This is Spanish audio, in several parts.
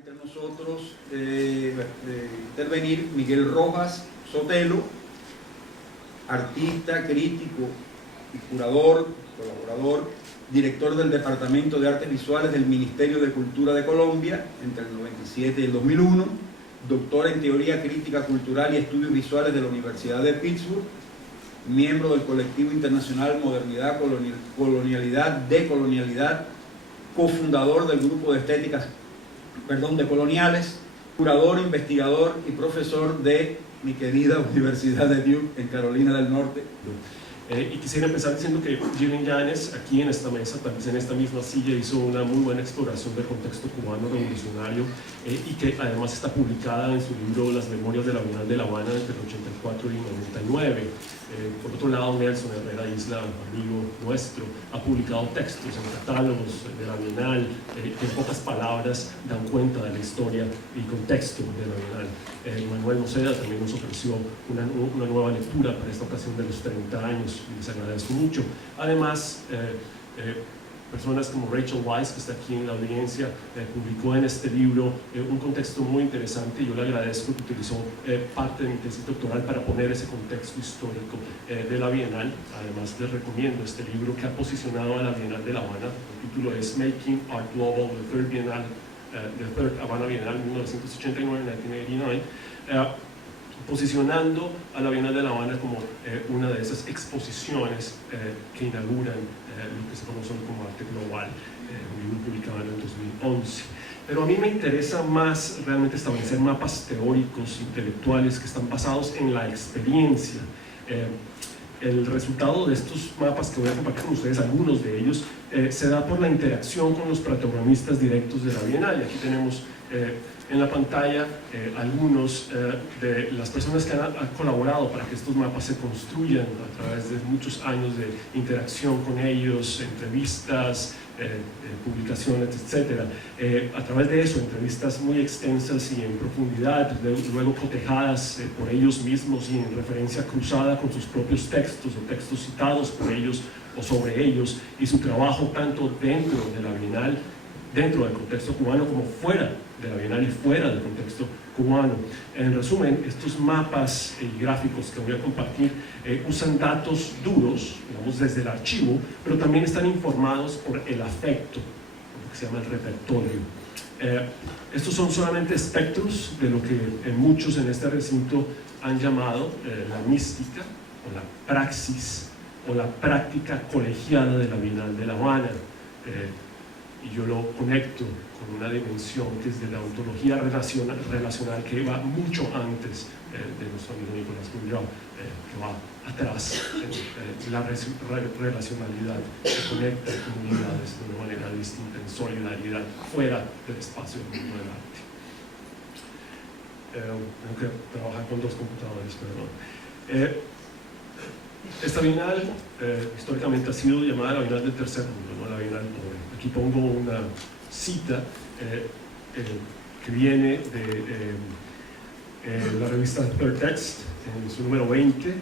Entre nosotros intervenir Miguel Rojas Sotelo, artista, crítico y curador, colaborador, director del Departamento de Artes Visuales del Ministerio de Cultura de Colombia entre el 97 y el 2001, doctor en Teoría Crítica Cultural y Estudios Visuales de la Universidad de Pittsburgh, miembro del colectivo internacional Modernidad, Colonialidad, Decolonialidad, cofundador del grupo de estéticas decoloniales, curador, investigador y profesor de mi querida Universidad de Duke en Carolina del Norte. Y quisiera empezar diciendo que Gillian Yanes, aquí en esta mesa, tal vez en esta misma silla, hizo una muy buena exploración del contexto cubano revolucionario y que además está publicada en su libro Las Memorias de la Bienal de La Habana entre el 84 y el 99. Por otro lado, Nelson Herrera Isla, amigo nuestro, ha publicado textos en catálogos de la Bienal que en pocas palabras dan cuenta de la historia y contexto de la Bienal. Manuel Noceda también nos ofreció una nueva lectura para esta ocasión de los 30 años, y les agradezco mucho. Además, personas como Rachel Weisz, que está aquí en la audiencia, publicó en este libro un contexto muy interesante. Yo le agradezco que utilizó parte de mi tesis doctoral para poner ese contexto histórico de la Bienal. Además, les recomiendo este libro que ha posicionado a la Bienal de La Habana. El título es Making Art Global, the Third Bienal, the Third Habana Bienal, 1989-1989, posicionando a la Bienal de La Habana como una de esas exposiciones que inauguran lo que se conoce como arte global, un libro publicado en el 2011. Pero a mí me interesa más realmente establecer mapas teóricos, intelectuales, que están basados en la experiencia. El resultado de estos mapas que voy a compartir con ustedes, algunos de ellos, se da por la interacción con los protagonistas directos de la Bienal. Y aquí tenemos en la pantalla algunos de las personas que han colaborado para que estos mapas se construyan a través de muchos años de interacción con ellos, entrevistas, publicaciones, etc. A través de eso, entrevistas muy extensas y en profundidad, luego cotejadas por ellos mismos y en referencia cruzada con sus propios textos o textos citados por ellos o sobre ellos, y su trabajo tanto dentro de la Bienal, dentro del contexto cubano, como fuera de la Bienal y fuera del contexto cubano. En resumen, estos mapas y gráficos que voy a compartir usan datos duros, digamos desde el archivo, pero también están informados por el afecto, lo que se llama el repertorio. Estos son solamente espectros de lo que muchos en este recinto han llamado la mística o la praxis o la práctica colegiada de la Bienal de La Habana. Y yo lo conecto con una dimensión que es de la ontología relacional que va mucho antes de nuestro amigo Nicolás Bullrich, que va atrás en la relacionalidad que conecta comunidades de una manera distinta, en solidaridad, fuera del espacio del mundo del arte. Tengo que trabajar con dos computadores, perdón. Esta Bienal históricamente ha sido llamada la Bienal del Tercer Mundo, no la Bienal Pobre. Aquí pongo una cita que viene de la revista Third Text, en su número 20, en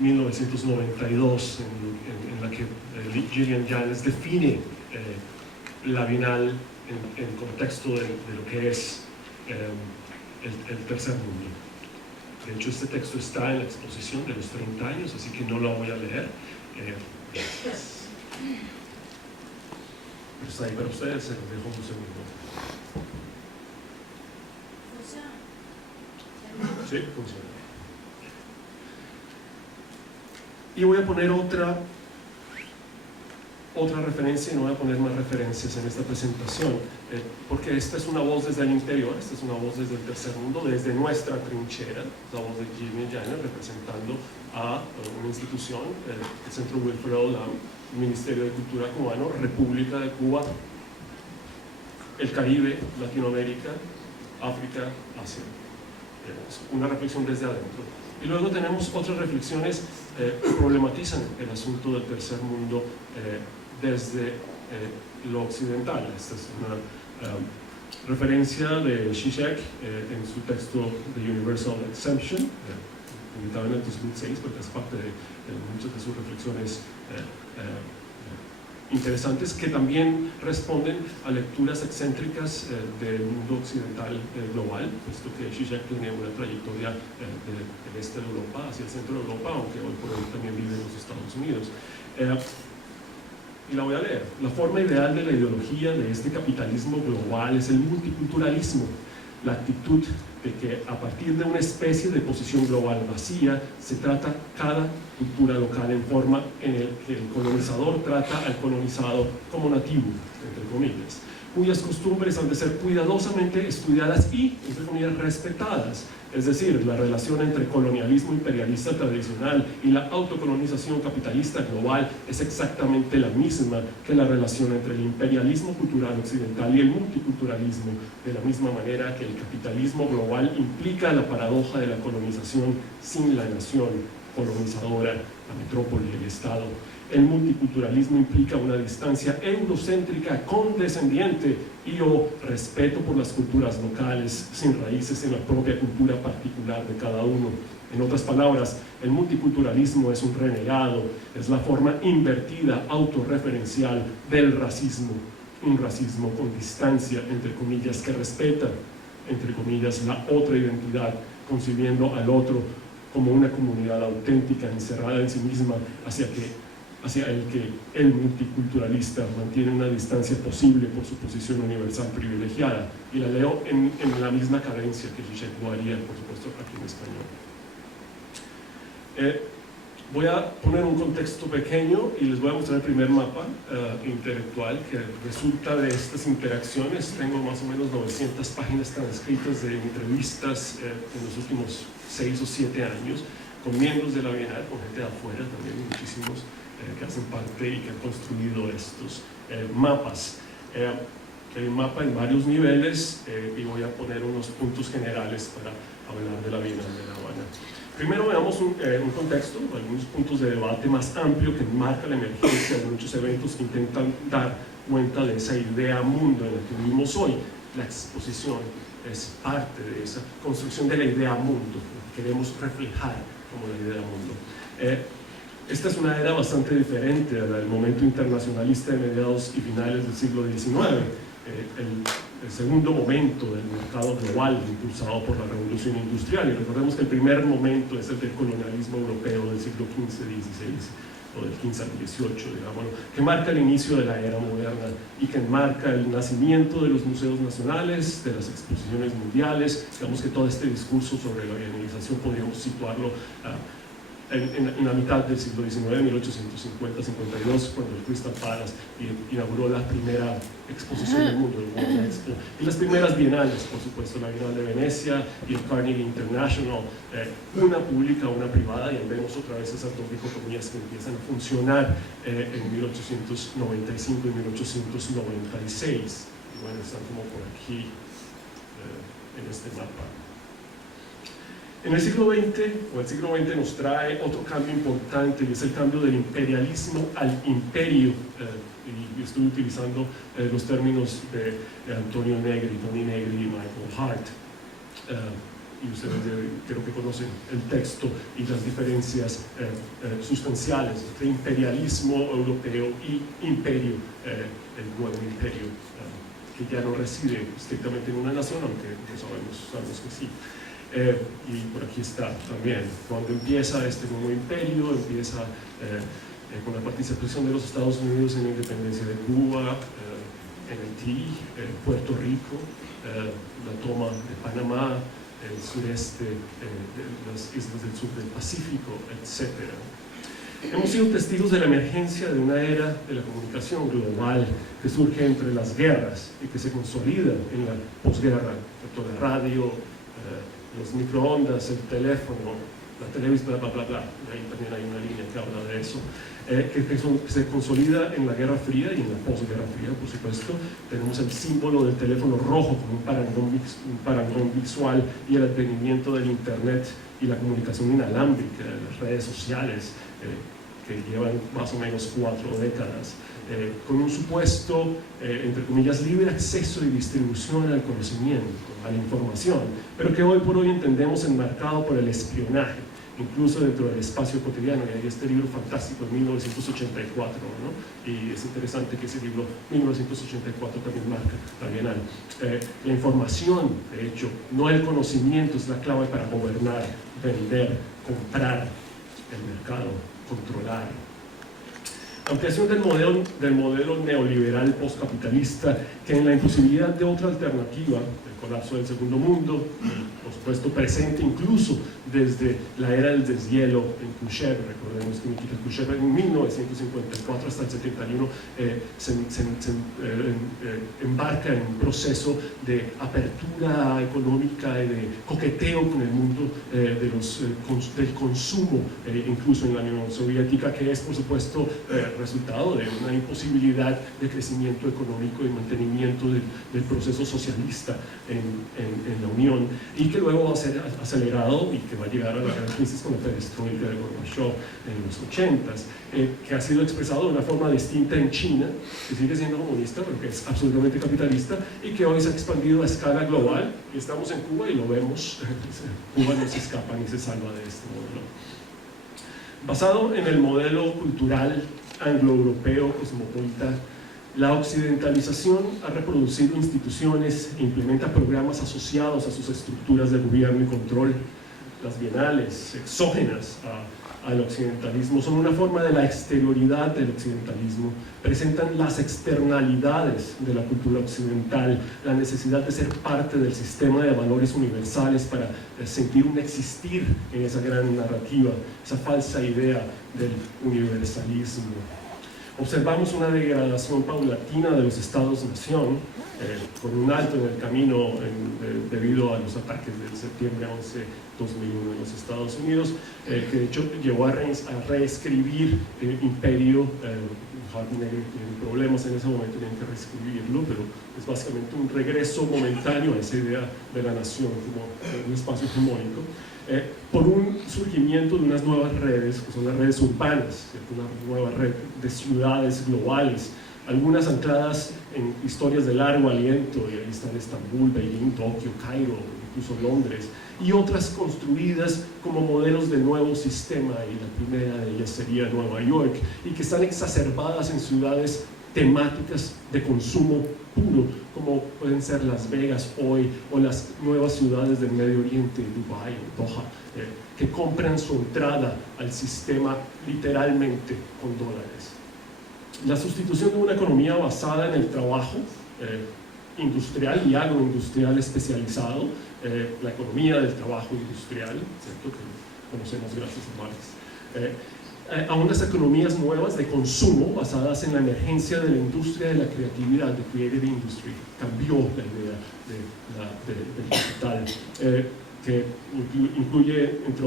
1992, en la que Gillian Yanes define la Bienal en contexto de lo que es el Tercer Mundo. De hecho, este texto está en la exposición de los 30 años, así que no lo voy a leer. Pero está ahí para ustedes, se los dejo un segundo. ¿Funciona? Sí, funciona. Y voy a poner otra referencia, y no voy a poner más referencias en esta presentación, porque esta es una voz desde el interior, esta es una voz desde el tercer mundo, desde nuestra trinchera, la voz de Gillian Yanes representando a una institución, el Centro Wilfredo Ollam, Ministerio de Cultura Cubano, República de Cuba, el Caribe, Latinoamérica, África, Asia. Una reflexión desde adentro. Y luego tenemos otras reflexiones que problematizan el asunto del tercer mundo desde lo occidental. Esta es una referencia de Zizek en su texto The Universal Exemption, publicado en el 2006, porque es parte de muchas de sus reflexiones interesantes que también responden a lecturas excéntricas del mundo occidental global, puesto que Zizek tiene una trayectoria del este de Europa hacia el centro de Europa, aunque hoy por hoy también vive en los Estados Unidos. Y la voy a leer. La forma ideal de la ideología de este capitalismo global es el multiculturalismo, la actitud de que a partir de una especie de posición global vacía se trata cada cultura local en forma en el que el colonizador trata al colonizado como nativo, entre comillas, cuyas costumbres han de ser cuidadosamente estudiadas y, entre comillas, respetadas. Es decir, la relación entre colonialismo imperialista tradicional y la autocolonización capitalista global es exactamente la misma que la relación entre el imperialismo cultural occidental y el multiculturalismo, de la misma manera que el capitalismo global implica la paradoja de la colonización sin la nación colonizadora, la metrópoli, el Estado. El multiculturalismo implica una distancia eurocéntrica condescendiente y o respeto por las culturas locales sin raíces en la propia cultura particular de cada uno. En otras palabras, el multiculturalismo es un renegado, es la forma invertida, autorreferencial del racismo, un racismo con distancia, entre comillas, que respeta, entre comillas, la otra identidad, concibiendo al otro como una comunidad auténtica, encerrada en sí misma, hacia el que el multiculturalista mantiene una distancia posible por su posición universal privilegiada. Y la leo en la misma cadencia que Zizek lo haría, por supuesto, aquí en español. Voy a poner un contexto pequeño y les voy a mostrar el primer mapa intelectual que resulta de estas interacciones. Tengo más o menos 900 páginas transcritas de entrevistas en los últimos 6 o 7 años con miembros de la Bienal, con gente de afuera también, muchísimos que hacen parte y que han construido estos mapas. Hay un mapa en varios niveles y voy a poner unos puntos generales para hablar de la Bienal de La Habana. Primero veamos un contexto, algunos puntos de debate más amplio que enmarca la emergencia de muchos eventos que intentan dar cuenta de esa idea mundo en la que vivimos hoy. La exposición es parte de esa construcción de la idea mundo, que queremos reflejar como la idea mundo. Esta es una era bastante diferente a la del momento internacionalista de mediados y finales del siglo XIX, el segundo momento del mercado global impulsado por la revolución industrial. Y recordemos que el primer momento es el del colonialismo europeo del siglo XV-XVI, o del XV al XVIII, digamos, que marca el inicio de la era moderna y que enmarca el nacimiento de los museos nacionales, de las exposiciones mundiales. Digamos que todo este discurso sobre la bienalización podríamos situarlo en la mitad del siglo XIX, 1850-52, cuando el Crystal Palace inauguró la primera exposición del mundo, el World Expo, y las primeras bienales, por supuesto, la Bienal de Venecia y el Carnegie International, una pública, una privada, y ahí vemos otra vez esas dos dicotomías que empiezan a funcionar en 1895 y 1896. Y bueno, están como por aquí en este mapa. En el siglo XX nos trae otro cambio importante, y es el cambio del imperialismo al imperio, y estoy utilizando los términos de Antonio Negri, Tony Negri y Michael Hart, y ustedes creo que conocen el texto y las diferencias sustanciales entre imperialismo europeo y imperio, el nuevo imperio, que ya no reside estrictamente en una nación, aunque sabemos que sí. Y por aquí está también, cuando empieza este nuevo imperio, empieza con la participación de los Estados Unidos en la independencia de Cuba, en Haití, Puerto Rico, la toma de Panamá, el sureste, las islas del sur del Pacífico, etc. Hemos sido testigos de la emergencia de una era de la comunicación global que surge entre las guerras y que se consolida en la posguerra, tanto la radio, los microondas, el teléfono, la televisión, bla, bla, bla, bla. Y ahí también hay una línea que habla de eso, que se consolida en la Guerra Fría y en la posguerra fría, por supuesto. Tenemos el símbolo del teléfono rojo como un parangón visual, y el advenimiento del Internet y la comunicación inalámbrica, las redes sociales, que llevan más o menos 4 décadas, con un supuesto, entre comillas, libre acceso y distribución al conocimiento, a la información, pero que hoy por hoy entendemos enmarcado por el espionaje, incluso dentro del espacio cotidiano. Y hay este libro fantástico de 1984, ¿no? Y es interesante que ese libro 1984 también marca la Bienal. La información, de hecho, no el conocimiento, es la clave para gobernar, vender, comprar el mercado, controlar. Ampliación del modelo neoliberal postcapitalista, que en la imposibilidad de otra alternativa, el colapso del segundo mundo, por supuesto presente incluso desde la era del deshielo en Khrushchev, recordemos que Nikita Khrushchev en 1954 hasta el 71 embarca en un proceso de apertura económica y de coqueteo con el mundo del consumo, incluso en la Unión Soviética, que es por supuesto resultado de una imposibilidad de crecimiento económico y mantenimiento del proceso socialista en la Unión, y que luego va a ser acelerado y que va a llegar a la gran crisis con la perestroika de Gorbachev en los 80s, que ha sido expresado de una forma distinta en China, que sigue siendo comunista pero que es absolutamente capitalista, y que hoy se ha expandido a escala global. Y estamos en Cuba y lo vemos. Cuba no se escapa ni se salva de este modelo. Basado en el modelo cultural anglo-europeo cosmopolita, la occidentalización ha reproducido instituciones e implementa programas asociados a sus estructuras de gobierno y control. Las bienales, exógenas al occidentalismo, son una forma de la exterioridad del occidentalismo, presentan las externalidades de la cultura occidental, la necesidad de ser parte del sistema de valores universales para sentir un existir en esa gran narrativa, esa falsa idea del universalismo. Observamos una degradación paulatina de los estados-nación, con un alto en el camino debido a los ataques del septiembre 11, 2001 en los Estados Unidos, que de hecho llevó a reescribir el imperio. Tienen problemas en ese momento, tienen que reescribirlo, pero es básicamente un regreso momentáneo a esa idea de la nación como un espacio hegemónico, por un surgimiento de unas nuevas redes, que son las redes urbanas, ¿cierto? Una nueva red de ciudades globales, algunas ancladas en historias de largo aliento, y ahí están Estambul, Beijing, Tokio, Cairo, incluso Londres, y otras construidas como modelos de nuevo sistema, y la primera de ellas sería Nueva York, y que están exacerbadas en ciudades temáticas de consumo puro, como pueden ser Las Vegas hoy, o las nuevas ciudades del Medio Oriente, Dubái o Doha, que compran su entrada al sistema literalmente con dólares. La sustitución de una economía basada en el trabajo industrial y agroindustrial especializado, la economía del trabajo industrial, ¿cierto? Que conocemos gracias a Marx, a unas economías nuevas de consumo basadas en la emergencia de la industria de la creatividad, de creative industry. Cambió la idea del capital, que incluye entre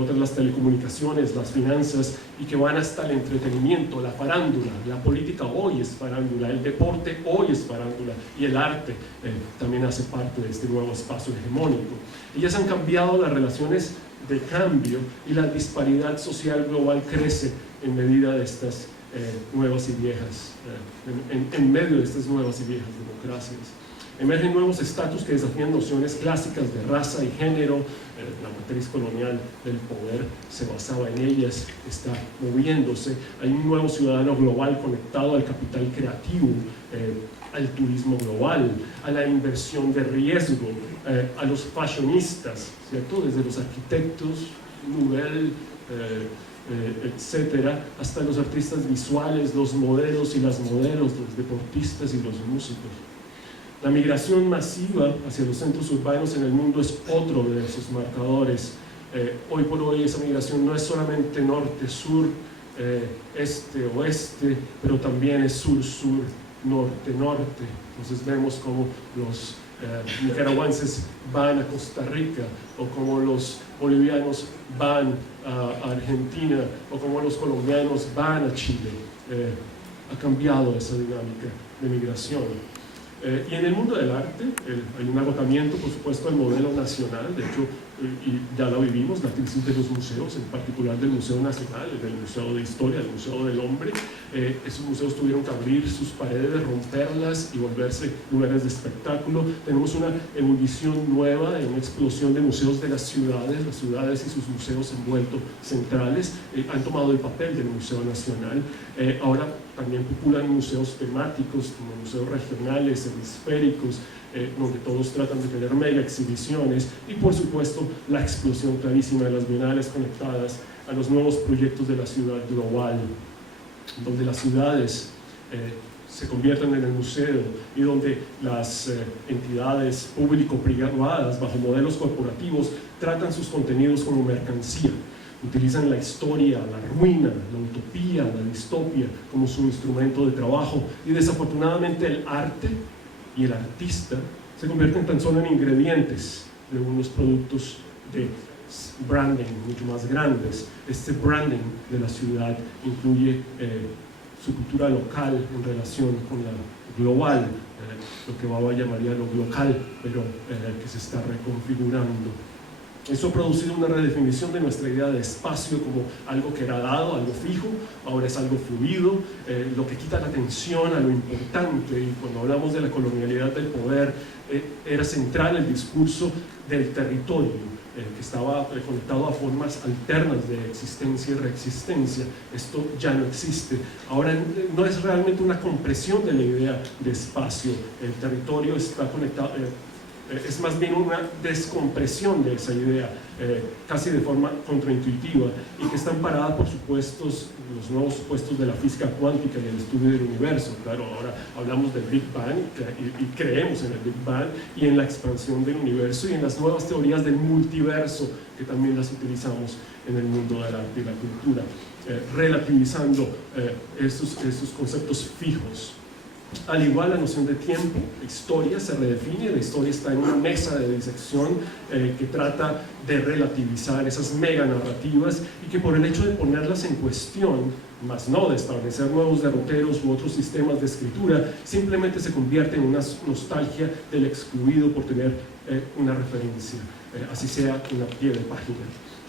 otras las telecomunicaciones, las finanzas, y que van hasta el entretenimiento, la farándula. La política hoy es farándula, el deporte hoy es farándula, y el arte también hace parte de este nuevo espacio hegemónico. Ellas han cambiado las relaciones de cambio, y la disparidad social global crece en medida de estas nuevas y viejas, en medio de estas nuevas y viejas democracias. Emergen nuevos estatus que desafían nociones clásicas de raza y género. La matriz colonial del poder se basaba en ellas, está moviéndose. Hay un nuevo ciudadano global conectado al capital creativo, al turismo global, a la inversión de riesgo, a los fashionistas, ¿cierto? Desde los arquitectos, Nouvel, etcétera, hasta los artistas visuales, los modelos y las modelos, los deportistas y los músicos. La migración masiva hacia los centros urbanos en el mundo es otro de esos marcadores. Hoy por hoy esa migración no es solamente norte-sur, este-oeste, pero también es sur-sur, norte-norte. Entonces vemos como los nicaragüenses van a Costa Rica, o como los bolivianos van a Argentina, o como los colombianos van a Chile. Ha cambiado esa dinámica de migración. Y en el mundo del arte hay un agotamiento, por supuesto, del modelo nacional. De hecho, y ya la vivimos, la crisis de los museos, en particular del Museo Nacional, del Museo de Historia, del Museo del Hombre. Esos museos tuvieron que abrir sus paredes, romperlas y volverse lugares de espectáculo. Tenemos una ebullición nueva, una explosión de museos de las ciudades y sus museos se han vuelto centrales, han tomado el papel del Museo Nacional. Ahora también populan museos temáticos, como museos regionales, hemisféricos, donde todos tratan de tener mega exhibiciones, y por supuesto la explosión clarísima de las bienales conectadas a los nuevos proyectos de la ciudad global, donde las ciudades se convierten en el museo y donde las entidades público-privadas bajo modelos corporativos tratan sus contenidos como mercancía. Utilizan la historia, la ruina, la utopía, la distopia como su instrumento de trabajo, y desafortunadamente el arte y el artista se convierten tan solo en ingredientes de unos productos de branding mucho más grandes. Este branding de la ciudad incluye su cultura local en relación con la global, lo que Baba llamaría lo local, pero que se está reconfigurando. Eso ha producido una redefinición de nuestra idea de espacio como algo que era dado, algo fijo, ahora es algo fluido, lo que quita la atención a lo importante. Y cuando hablamos de la colonialidad del poder, era central el discurso del territorio, que estaba conectado a formas alternas de existencia y reexistencia. Esto ya no existe. Ahora no es realmente una compresión de la idea de espacio, el territorio está conectado, es más bien una descompresión de esa idea, casi de forma contraintuitiva, y que está amparada por supuestos, los nuevos supuestos de la física cuántica y el estudio del universo. Claro, ahora hablamos del Big Bang y creemos en el Big Bang y en la expansión del universo y en las nuevas teorías del multiverso, que también las utilizamos en el mundo del arte y la cultura, relativizando esos conceptos fijos. Al igual, la noción de tiempo, historia, se redefine. La historia está en una mesa de disección que trata de relativizar esas mega narrativas, y que por el hecho de ponerlas en cuestión, más no de establecer nuevos derroteros u otros sistemas de escritura, simplemente se convierte en una nostalgia del excluido por tener una referencia, así sea una pie de página.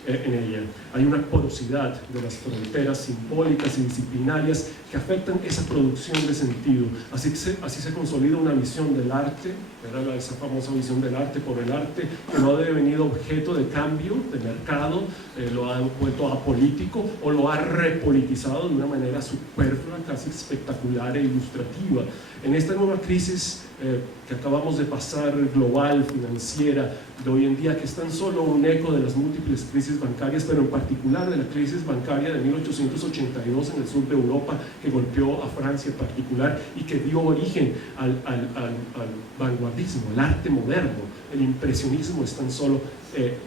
En ella hay una porosidad de las fronteras simbólicas y disciplinarias que afectan esa producción de sentido. Así se consolida una visión del arte, era esa famosa visión del arte por el arte, que no ha devenido objeto de cambio de mercado, lo ha vuelto apolítico o lo ha repolitizado de una manera superflua, casi espectacular e ilustrativa. En esta nueva crisis que acabamos de pasar, global, financiera, de hoy en día, que es tan solo un eco de las múltiples crisis bancarias, pero en particular de la crisis bancaria de 1882 en el sur de Europa, que golpeó a Francia en particular y que dio origen al vanguardismo, al arte moderno. El impresionismo es tan solo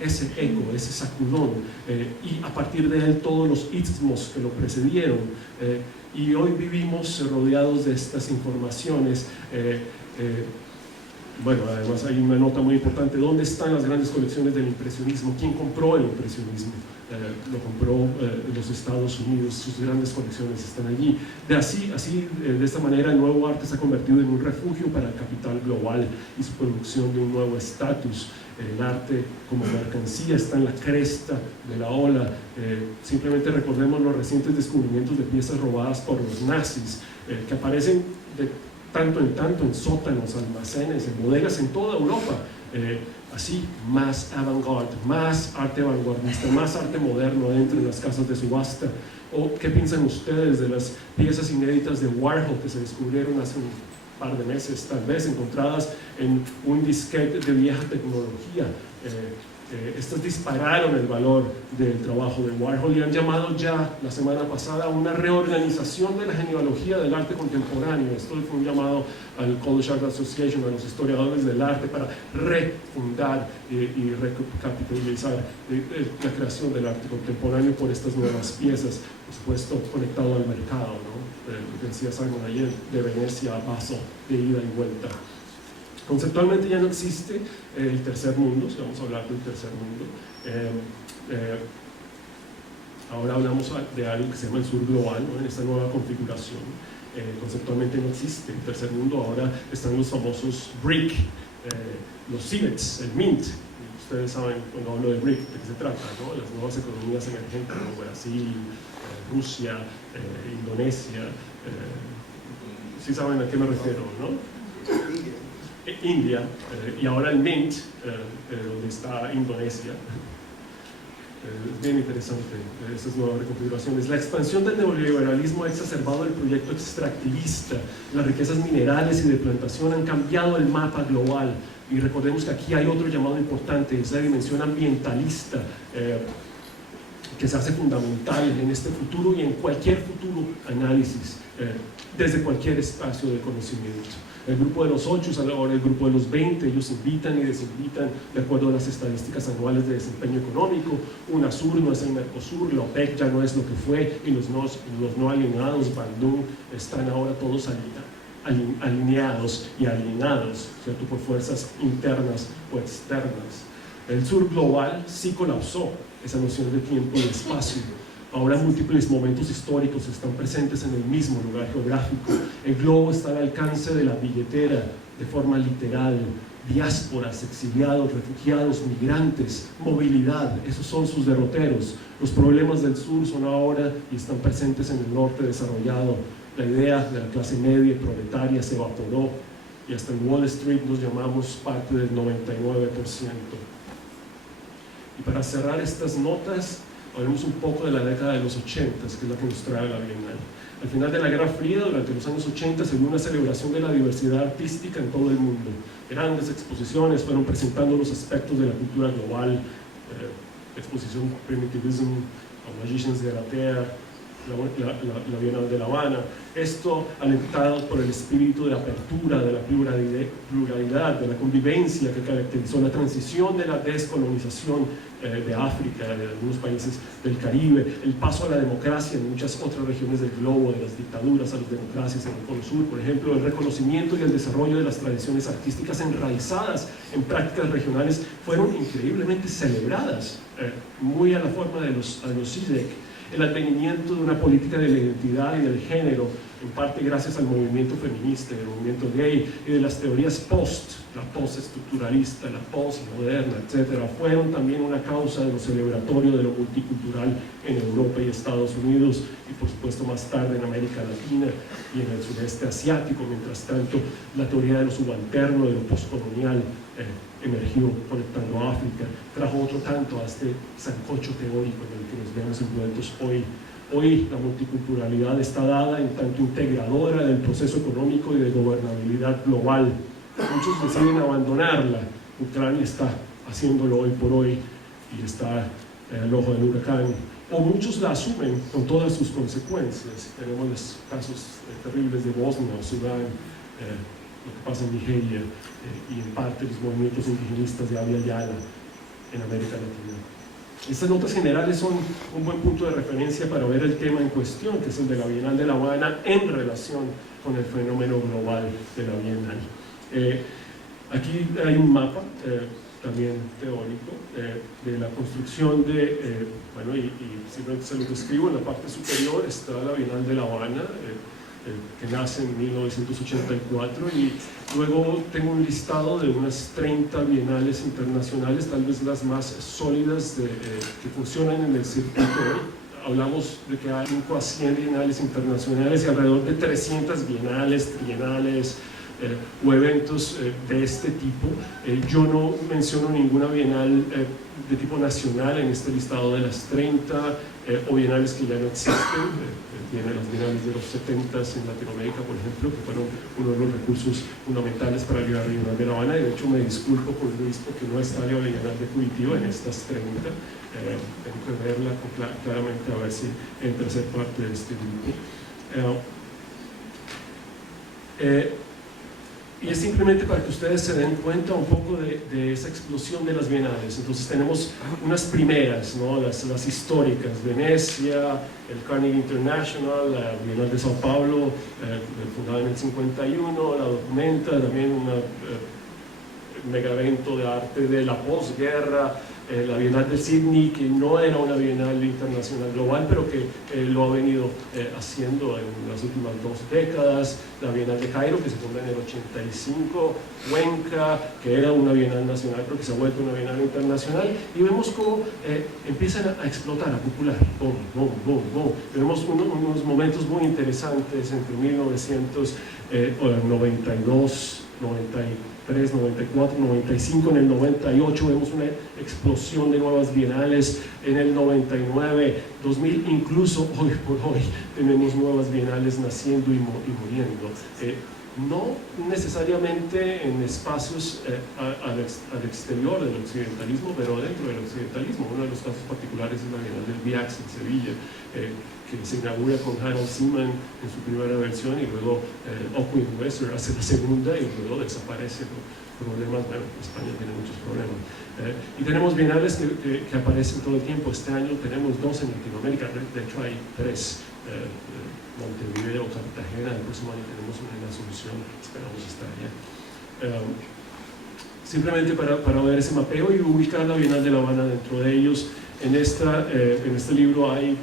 ese eco, ese sacudón, y a partir de él todos los istmos que lo precedieron, y hoy vivimos rodeados de estas informaciones. Bueno, además hay una nota muy importante: ¿dónde están las grandes colecciones del impresionismo? ¿Quién compró el impresionismo? Lo compró los Estados Unidos, sus grandes colecciones están allí. De esta manera el nuevo arte se ha convertido en un refugio para el capital global y su producción de un nuevo estatus. El arte como mercancía está en la cresta de la ola. Simplemente recordemos los recientes descubrimientos de piezas robadas por los nazis, que aparecen de tanto en sótanos, almacenes, en bodegas en toda Europa. Así, más avant-garde, más arte vanguardista, más arte moderno dentro de las casas de subasta. ¿O qué piensan ustedes de las piezas inéditas de Warhol que se descubrieron hace un par de meses, tal vez, encontradas en un disquete de vieja tecnología? Estas dispararon el valor del trabajo de Warhol y han llamado ya la semana pasada a una reorganización de la genealogía del arte contemporáneo. Esto fue un llamado al College Art Association, a los historiadores del arte, para refundar y recapitalizar la creación del arte contemporáneo por estas nuevas piezas, por supuesto conectado al mercado, ¿no? Lo que decía Simon ayer, de Venecia a paso de ida y vuelta. Conceptualmente ya no existe el tercer mundo, si vamos a hablar del tercer mundo. Ahora hablamos de algo que se llama el sur global, ¿no? En esta nueva configuración. Conceptualmente no existe el tercer mundo, ahora están los famosos BRIC, los CIBETs, el MINT, ustedes saben cuando hablo de BRIC, de qué se trata, ¿no? Las nuevas economías emergentes como Brasil, Rusia, Indonesia, sí saben a qué me refiero, ¿no? India, y ahora el MINT, donde está Indonesia. Es bien interesante esas nuevas reconfiguraciones. La expansión del neoliberalismo ha exacerbado el proyecto extractivista. Las riquezas minerales y de plantación han cambiado el mapa global. Y recordemos que aquí hay otro llamado importante, es la dimensión ambientalista, que se hace fundamental en este futuro y en cualquier futuro análisis, desde cualquier espacio de conocimiento. El grupo de los 8 es ahora el grupo de los 20, ellos invitan y desinvitan de acuerdo a las estadísticas anuales de desempeño económico. UNASUR no es el Mercosur, la OPEC ya no es lo que fue, y los no alineados, Bandung, están ahora todos alineados y alienados, ¿cierto?, por fuerzas internas o externas. El sur global sí colapsó esa noción de tiempo y espacio. Ahora múltiples momentos históricos están presentes en el mismo lugar geográfico. El globo está al alcance de la billetera de forma literal. Diásporas, exiliados, refugiados, migrantes, movilidad, esos son sus derroteros. Los problemas del sur son ahora y están presentes en el norte desarrollado. La idea de la clase media y proletaria se evaporó y hasta en Wall Street nos llamamos parte del 99%. Y para cerrar estas notas, hablemos un poco de la década de los 80, que es la que nos trae la Bienal. Al final de la Guerra Fría, durante los años 80, se dio una celebración de la diversidad artística en todo el mundo. Grandes exposiciones fueron presentando los aspectos de la cultura global, exposición Primitivism, Magicians de la Tierra, la Bienal de La Habana. Esto alentado por el espíritu de apertura, de la pluralidad, de la convivencia que caracterizó la transición de la descolonización de África, de algunos países del Caribe, el paso a la democracia en muchas otras regiones del globo, de las dictaduras a las democracias en el Polo Sur, por ejemplo, el reconocimiento y el desarrollo de las tradiciones artísticas enraizadas en prácticas regionales fueron increíblemente celebradas, muy a la forma de los CIDEC. El advenimiento de una política de la identidad y del género, en parte gracias al movimiento feminista, el movimiento gay y de las teorías la postestructuralista, la postmoderna, etc., fueron también una causa de lo celebratorio de lo multicultural en Europa y Estados Unidos, y por supuesto más tarde en América Latina y en el sureste asiático. Mientras tanto, la teoría de lo subalterno, de lo postcolonial, emergió conectando a África, trajo otro tanto a este sancocho teórico en el que nos vemos envueltos hoy. Hoy la multiculturalidad está dada en tanto integradora del proceso económico y de gobernabilidad global. Muchos deciden abandonarla. Ucrania está haciéndolo hoy por hoy y está al ojo del huracán. O muchos la asumen con todas sus consecuencias. Tenemos los casos terribles de Bosnia o Sudán, lo que pasa en Nigeria, y en parte los movimientos indigenistas de Abya Yala en América Latina. Estas notas generales son un buen punto de referencia para ver el tema en cuestión, que es el de la Bienal de La Habana en relación con el fenómeno global de la Bienal. Aquí hay un mapa, también teórico, de la construcción de, bueno, y simplemente se lo describo, en la parte superior está la Bienal de La Habana, que nace en 1984, y luego tengo un listado de unas 30 bienales internacionales, tal vez las más sólidas que funcionan en el circuito. Hablamos de que hay 5 a 100 bienales internacionales y alrededor de 300 bienales, trienales o eventos de este tipo. Yo no menciono ninguna bienal de tipo nacional en este listado de las 30 o bienales que ya no existen. Tiene las bienales de los 70s en Latinoamérica, por ejemplo, que fueron uno de los recursos fundamentales para la Bienal de La Habana, y de hecho me disculpo con Luis porque no está la Bienal de Curitiba en estas 30. Tengo que verla claramente a ver si entra a ser parte de este grupo. Y es simplemente para que ustedes se den cuenta un poco de esa explosión de las bienales. Entonces tenemos unas primeras, ¿no? las históricas, Venecia, el Carnegie International, la Bienal de Sao Paulo, fundada en el 51, la Documenta, también un mega evento de arte de la posguerra, la Bienal de Sydney, que no era una Bienal internacional global, pero que lo ha venido haciendo en las últimas 2 décadas, la Bienal de Cairo, que se fundó en el 85, Cuenca, que era una Bienal nacional, pero que se ha vuelto una Bienal internacional, y vemos cómo empiezan a explotar, a popular, boom, boom, boom, boom. Vemos unos momentos muy interesantes entre 1992, 93, 94, 95, en el 98 vemos una explosión de nuevas bienales, en el 99, 2000, incluso hoy por hoy tenemos nuevas bienales naciendo y muriendo. No necesariamente en espacios al exterior del occidentalismo, pero dentro del occidentalismo. Uno de los casos particulares es la Bienal del Biax en Sevilla, que se inaugura con Harold Seaman en su primera versión, y luego Ockwin Wesser hace la segunda, y luego desaparece por problemas. Bueno, España tiene muchos problemas. Y tenemos bienales que aparecen todo el tiempo. Este año tenemos 2 en Latinoamérica, de hecho hay 3. Montevideo, Cartagena, el próximo año tenemos una en Asunción, esperamos estar allá. Simplemente para ver ese mapeo y ubicar la Bienal de La Habana dentro de ellos. En este libro hay en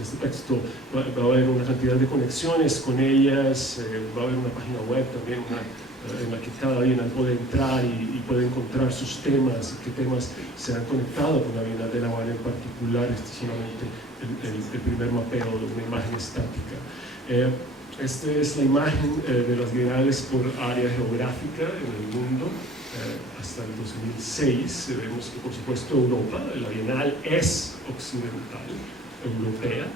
este texto va a haber una cantidad de conexiones con ellas, va a haber una página web también en la que cada bienal puede entrar y puede encontrar sus temas, qué temas se han conectado con la Bienal de La Habana en particular. Este es solamente el primer mapeo de una imagen estática. Esta es la imagen de las bienales por área geográfica en el mundo. Hasta el 2006 vemos que, por supuesto, Europa, la Bienal es occidental, europea.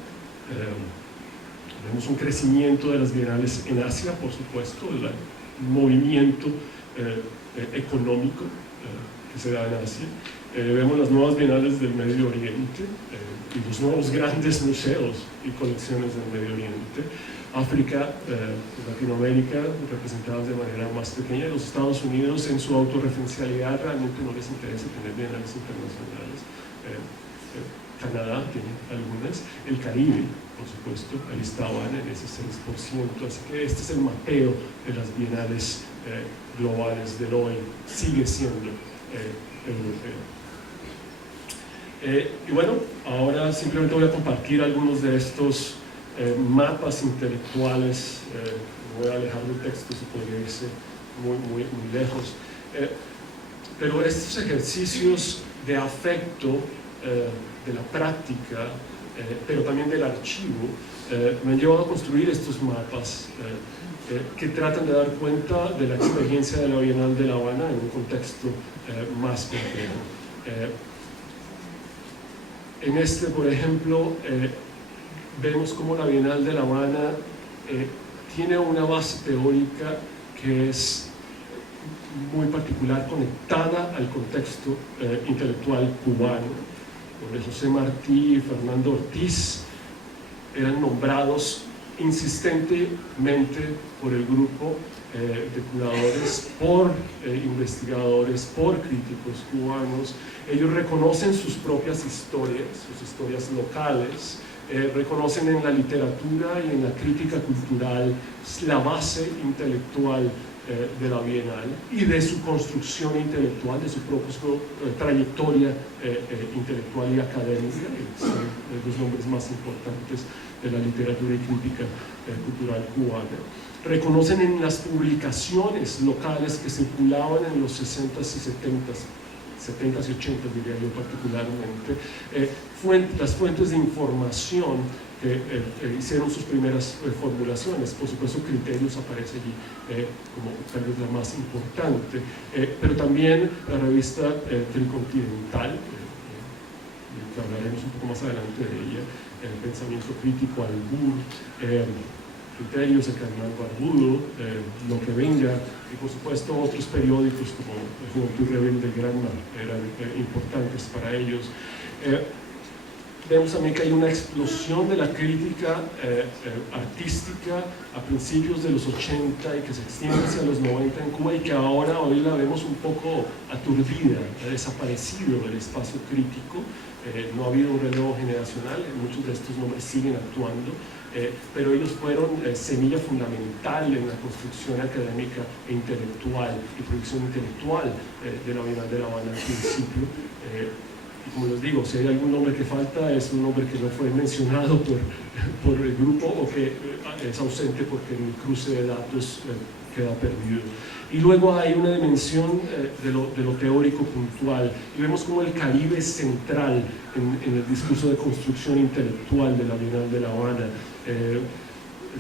Vemos un crecimiento de las bienales en Asia, por supuesto, el movimiento económico que se da en Asia. Vemos las nuevas bienales del Medio Oriente y los nuevos grandes museos y colecciones del Medio Oriente. África, Latinoamérica, representadas de manera más pequeña. Los Estados Unidos, en su autorreferencialidad, realmente no les interesa tener bienales internacionales. Canadá tiene algunas. El Caribe, por supuesto, ahí estaban en ese 6%. Así que este es el mapeo de las bienales globales del hoy. Sigue siendo europeo. Y bueno, ahora simplemente voy a compartir algunos de estos mapas intelectuales. Voy a alejar del texto, si podría irse muy lejos. Pero estos ejercicios de afecto, de la práctica, pero también del archivo, me han llevado a construir estos mapas que tratan de dar cuenta de la experiencia de la Bienal de La Habana en un contexto más complejo. En este, por ejemplo, vemos cómo la Bienal de La Habana tiene una base teórica que es muy particular, conectada al contexto intelectual cubano, donde José Martí y Fernando Ortiz eran nombrados insistentemente por el grupo de curadores, por investigadores, por críticos cubanos. Ellos reconocen sus propias historias, sus historias locales, reconocen en la literatura y en la crítica cultural la base intelectual de la Bienal y de su construcción intelectual, de su propia trayectoria intelectual y académica, que son los nombres más importantes de la literatura y crítica cultural cubana. Reconocen en las publicaciones locales que circulaban en los 60s y 70s y 80s, diría yo particularmente, las fuentes de información que hicieron sus primeras formulaciones. Por supuesto, Criterios aparece allí como tal vez la más importante, pero también la revista Tricontinental, que hablaremos un poco más adelante de ella, el Pensamiento Crítico, Albur, Criterios, el Cardenal Barbudo, Lo que Venga, y por supuesto otros periódicos como Juventud Rebelde y Granma eran importantes para ellos. Vemos también que hay una explosión de la crítica artística a principios de los 80 y que se extiende hacia los 90 en Cuba, y que ahora hoy la vemos un poco aturdida, ha desaparecido del espacio crítico. No ha habido un relevo generacional, muchos de estos nombres siguen actuando, pero ellos fueron semilla fundamental en la construcción académica e intelectual y producción intelectual de la Bienal de La Habana al principio. Y como les digo, si hay algún nombre que falta, es un nombre que no fue mencionado por el grupo o que es ausente porque en el cruce de datos queda perdido. Y luego hay una dimensión de lo teórico puntual, y vemos como el Caribe es central en el discurso de construcción intelectual de la Bienal de La Habana.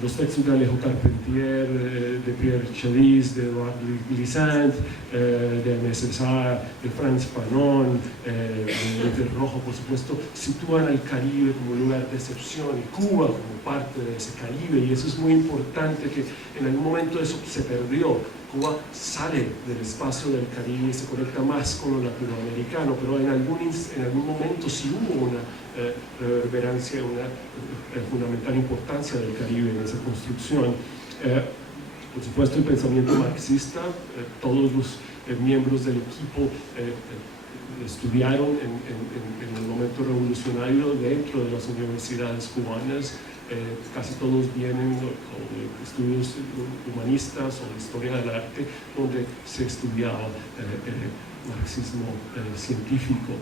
Los textos de Alejo Carpentier, de Pierre Chalice, de Edouard Glissant, de Aimé Césaire, de Frantz Fanon, de Rojo, por supuesto, sitúan al Caribe como lugar de excepción y Cuba como parte de ese Caribe, y eso es muy importante, que en algún momento eso se perdió. Cuba sale del espacio del Caribe y se conecta más con lo latinoamericano, pero en algún momento sí hubo una reverberancia, una fundamental importancia del Caribe en esa construcción. Por supuesto, el pensamiento marxista, todos los miembros del equipo estudiaron en el momento revolucionario dentro de las universidades cubanas. Casi todos vienen de estudios humanistas o de historia del arte, donde se estudiaba marxismo científico.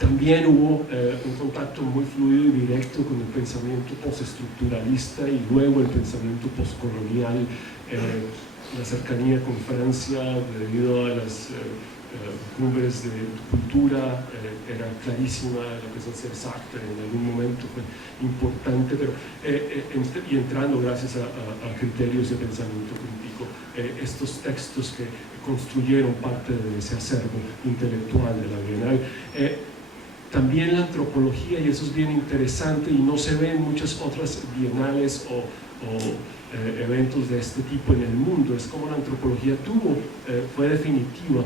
También hubo un contacto muy fluido y directo con el pensamiento postestructuralista y luego el pensamiento postcolonial. La cercanía con Francia, debido a las cumbres de cultura, era clarísima. La presencia de Sartre en algún momento fue importante, pero y entrando gracias a criterios de pensamiento crítico, estos textos que construyeron parte de ese acervo intelectual de la Bienal. También la antropología, y eso es bien interesante y no se ve en muchas otras bienales o eventos de este tipo en el mundo, es como la antropología fue definitiva,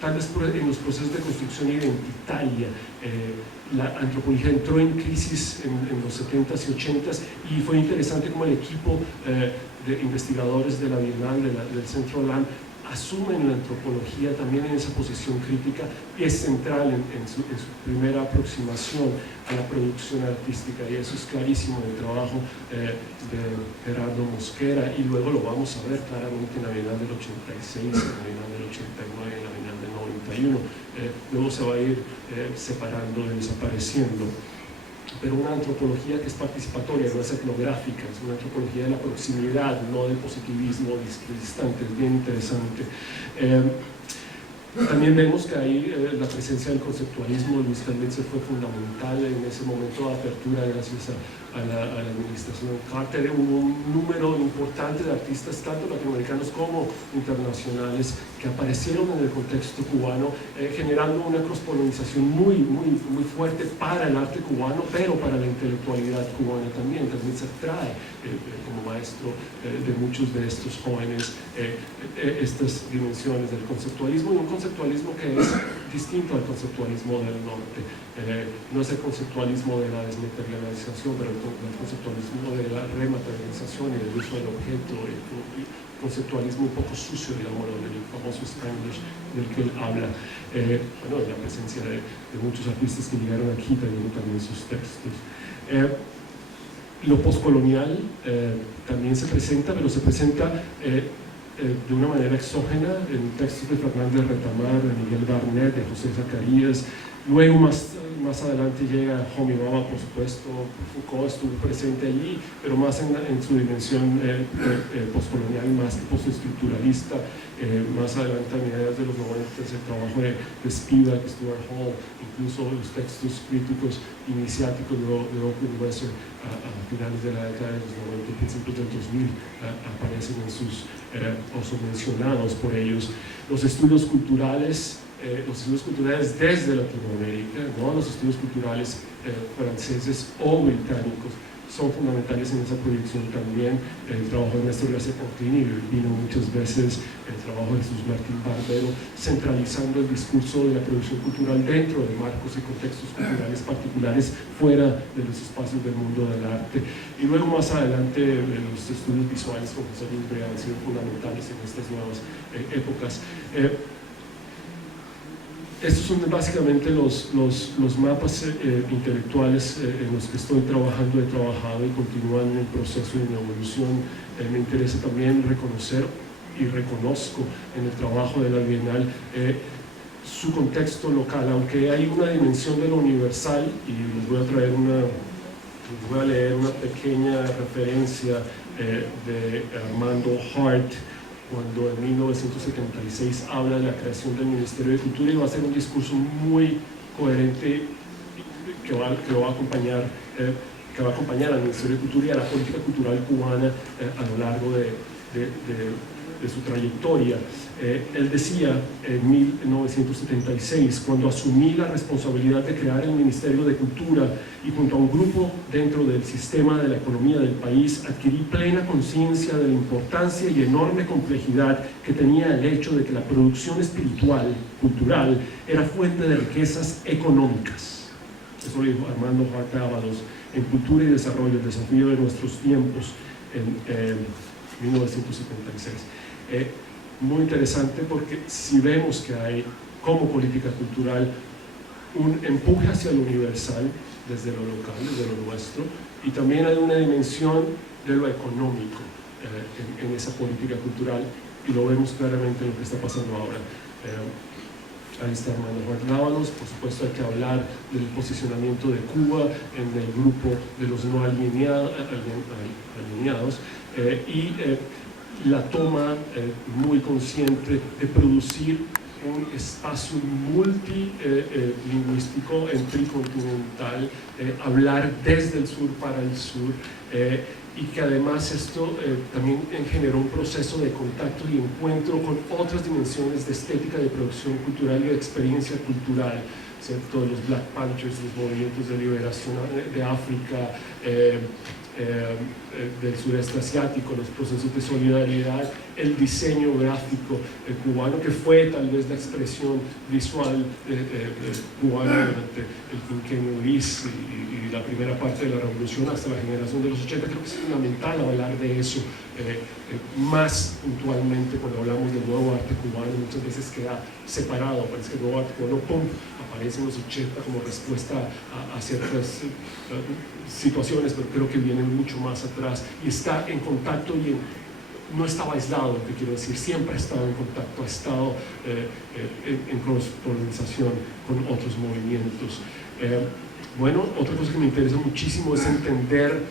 tal vez en los procesos de construcción identitaria. La antropología entró en crisis en los 70s y 80s, y fue interesante como el equipo de investigadores de la Bienal, del Centro LAM, asumen la antropología también en esa posición crítica, y es central en su primera aproximación a la producción artística, y eso es clarísimo en el trabajo de Gerardo Mosquera, y luego lo vamos a ver claramente en la Bienal del 86, en la Bienal del 89, en la Bienal del 91. Luego se va a ir separando y desapareciendo. Pero una antropología que es participatoria, no es etnográfica, es una antropología de la proximidad, no del positivismo distante, es bien interesante. También vemos que ahí la presencia del conceptualismo de Luis Candence fue fundamental en ese momento de apertura, gracias a la administración Carter. Hubo un número importante de artistas, tanto latinoamericanos como internacionales, que aparecieron en el contexto cubano, generando una cross-polinización muy fuerte para el arte cubano, pero para la intelectualidad cubana también. También se trae como maestro de muchos de estos jóvenes estas dimensiones del conceptualismo, y un conceptualismo que es distinto al conceptualismo del norte. No es el conceptualismo de la desmaterialización, pero el conceptualismo de la rematerialización y del uso del objeto, el conceptualismo un poco sucio, digamos, del famoso Spanglish del que él habla. Bueno, la presencia de muchos artistas que llegaron aquí trayendo también sus textos. Lo postcolonial también se presenta, pero se presenta de una manera exógena en textos de Fernández Retamar, de Miguel Barnett, de José Zacarías. Luego más adelante llega Homi Bhabha, por supuesto. Foucault estuvo presente allí, pero más en su dimensión postcolonial, más que postestructuralista. Más adelante, a mediados de los 90, el trabajo de Spivak, Stuart Hall, incluso los textos críticos iniciáticos de Open Wesser a finales de la década de los 90 y principios del 2000 aparecen en sus o son mencionados por ellos. Los estudios culturales desde Latinoamérica, ¿no? Los estudios culturales franceses o británicos son fundamentales en esa proyección también. El trabajo de Néstor García Contín, y vino muchas veces el trabajo de Jesús Martín Barbero, centralizando el discurso de la producción cultural dentro de marcos y contextos culturales particulares fuera de los espacios del mundo del arte. Y luego más adelante los estudios visuales con José Luis Brea han sido fundamentales en estas nuevas épocas. estos son básicamente los mapas intelectuales en los que estoy trabajando, he trabajado y continúan en el proceso de mi evolución. Me interesa también reconocer y reconozco en el trabajo de la Bienal su contexto local, aunque hay una dimensión de lo universal, y les voy a leer una pequeña referencia de Armando Hart, cuando en 1976 habla de la creación del Ministerio de Cultura, y va a ser un discurso muy coherente que va a acompañar al Ministerio de Cultura y a la política cultural cubana a lo largo de su trayectoria. Él decía en 1976, cuando asumí la responsabilidad de crear el Ministerio de Cultura y junto a un grupo dentro del sistema de la economía del país, adquirí plena conciencia de la importancia y enorme complejidad que tenía el hecho de que la producción espiritual, cultural, era fuente de riquezas económicas. Eso lo dijo Armando Hart Ábalos en Cultura y Desarrollo, el desafío de nuestros tiempos, en 1976. Muy interesante, porque si vemos que hay como política cultural un empuje hacia lo universal desde lo local, desde lo nuestro, y también hay una dimensión de lo económico en esa política cultural, y lo vemos claramente en lo que está pasando ahora. Ahí está Armando Hart Ábalos. Por supuesto hay que hablar del posicionamiento de Cuba en el grupo de los no alineados, y la toma muy consciente de producir un espacio multilingüístico, tricontinental, hablar desde el sur para el sur, y que además esto también generó un proceso de contacto y encuentro con otras dimensiones de estética, de producción cultural y de experiencia cultural, ¿cierto? Los Black Panthers, los movimientos de liberación de África, del sureste asiático, los procesos de solidaridad, el diseño gráfico cubano, que fue tal vez la expresión visual cubana durante el quinquenio gris y la primera parte de la revolución hasta la generación de los 80. Creo que es fundamental hablar de eso más puntualmente cuando hablamos del nuevo arte cubano. Muchas veces queda separado, parece que el nuevo arte cubano aparece en los 80 como respuesta a ciertas situaciones, pero creo que viene mucho más atrás y está en contacto y no estaba aislado, lo que quiero decir, siempre ha estado en contacto, ha estado en cross-polinización con otros movimientos. Bueno, otra cosa que me interesa muchísimo es entender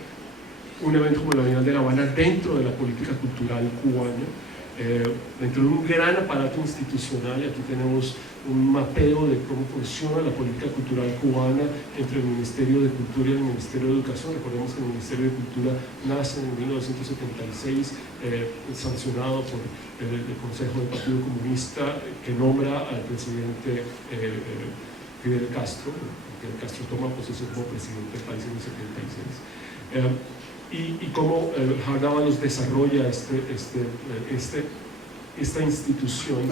un evento como la Bienal de La Habana dentro de la política cultural cubana, dentro de un gran aparato institucional. Y aquí tenemos un mapeo de cómo funciona la política cultural cubana entre el Ministerio de Cultura y el Ministerio de Educación. Recordemos que el Ministerio de Cultura nace en 1976, sancionado por el Consejo del Partido Comunista, que nombra al presidente Fidel Castro. Fidel Castro toma posesión como presidente del país en el 76. Y cómo Hart Ábalos desarrolla esta institución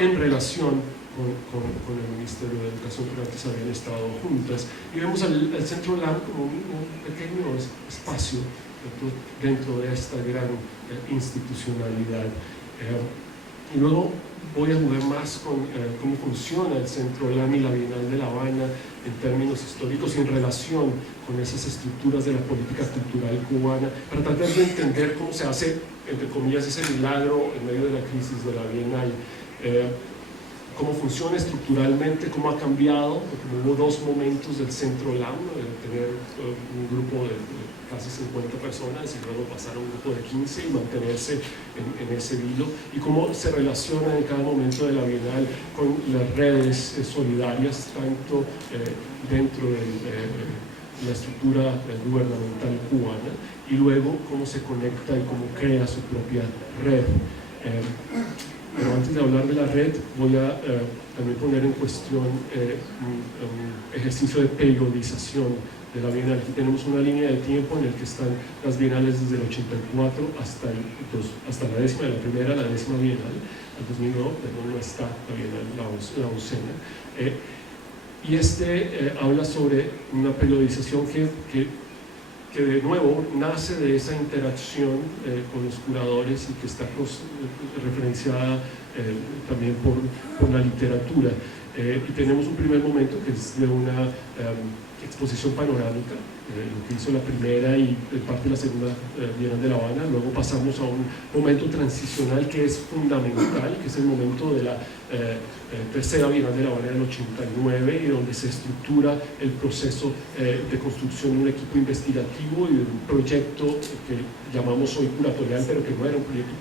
en relación con el Ministerio de Educación, que antes habían estado juntas, y vemos al Centro LAM como un pequeño espacio dentro de esta gran institucionalidad. Y luego voy a jugar más con cómo funciona el Centro LAM y la Bienal de La Habana en términos históricos y en relación con esas estructuras de la política cultural cubana, para tratar de entender cómo se hace, entre comillas, ese milagro en medio de la crisis de la Bienal, cómo funciona estructuralmente, cómo ha cambiado, porque hubo dos momentos del Centro LAM, tener un grupo de casi 50 personas y luego pasar a un grupo de 15 y mantenerse en ese hilo, y cómo se relaciona en cada momento de la Bienal con las redes solidarias, tanto dentro de la estructura gubernamental cubana, y luego cómo se conecta y cómo crea su propia red. Pero antes de hablar de la red, voy a también poner en cuestión un ejercicio de periodización de la Bienal. Aquí tenemos una línea de tiempo en el que están las bienales desde el 84 hasta la décima, de la primera a la décima Bienal, al 2009, pero no está la Bienal, la oncena. Y habla sobre una periodización que que de nuevo nace de esa interacción con los curadores y que está referenciada también por la literatura. Y tenemos un primer momento que es de una exposición panorámica, lo que hizo la primera y parte de la segunda Bienal de La Habana. Luego pasamos a un momento transicional que es fundamental, que es el momento de la tercera Bienal de La Habana del 89, y donde se estructura el proceso de construcción de un equipo investigativo y de un proyecto que llamamos hoy curatorial, pero que no era un proyecto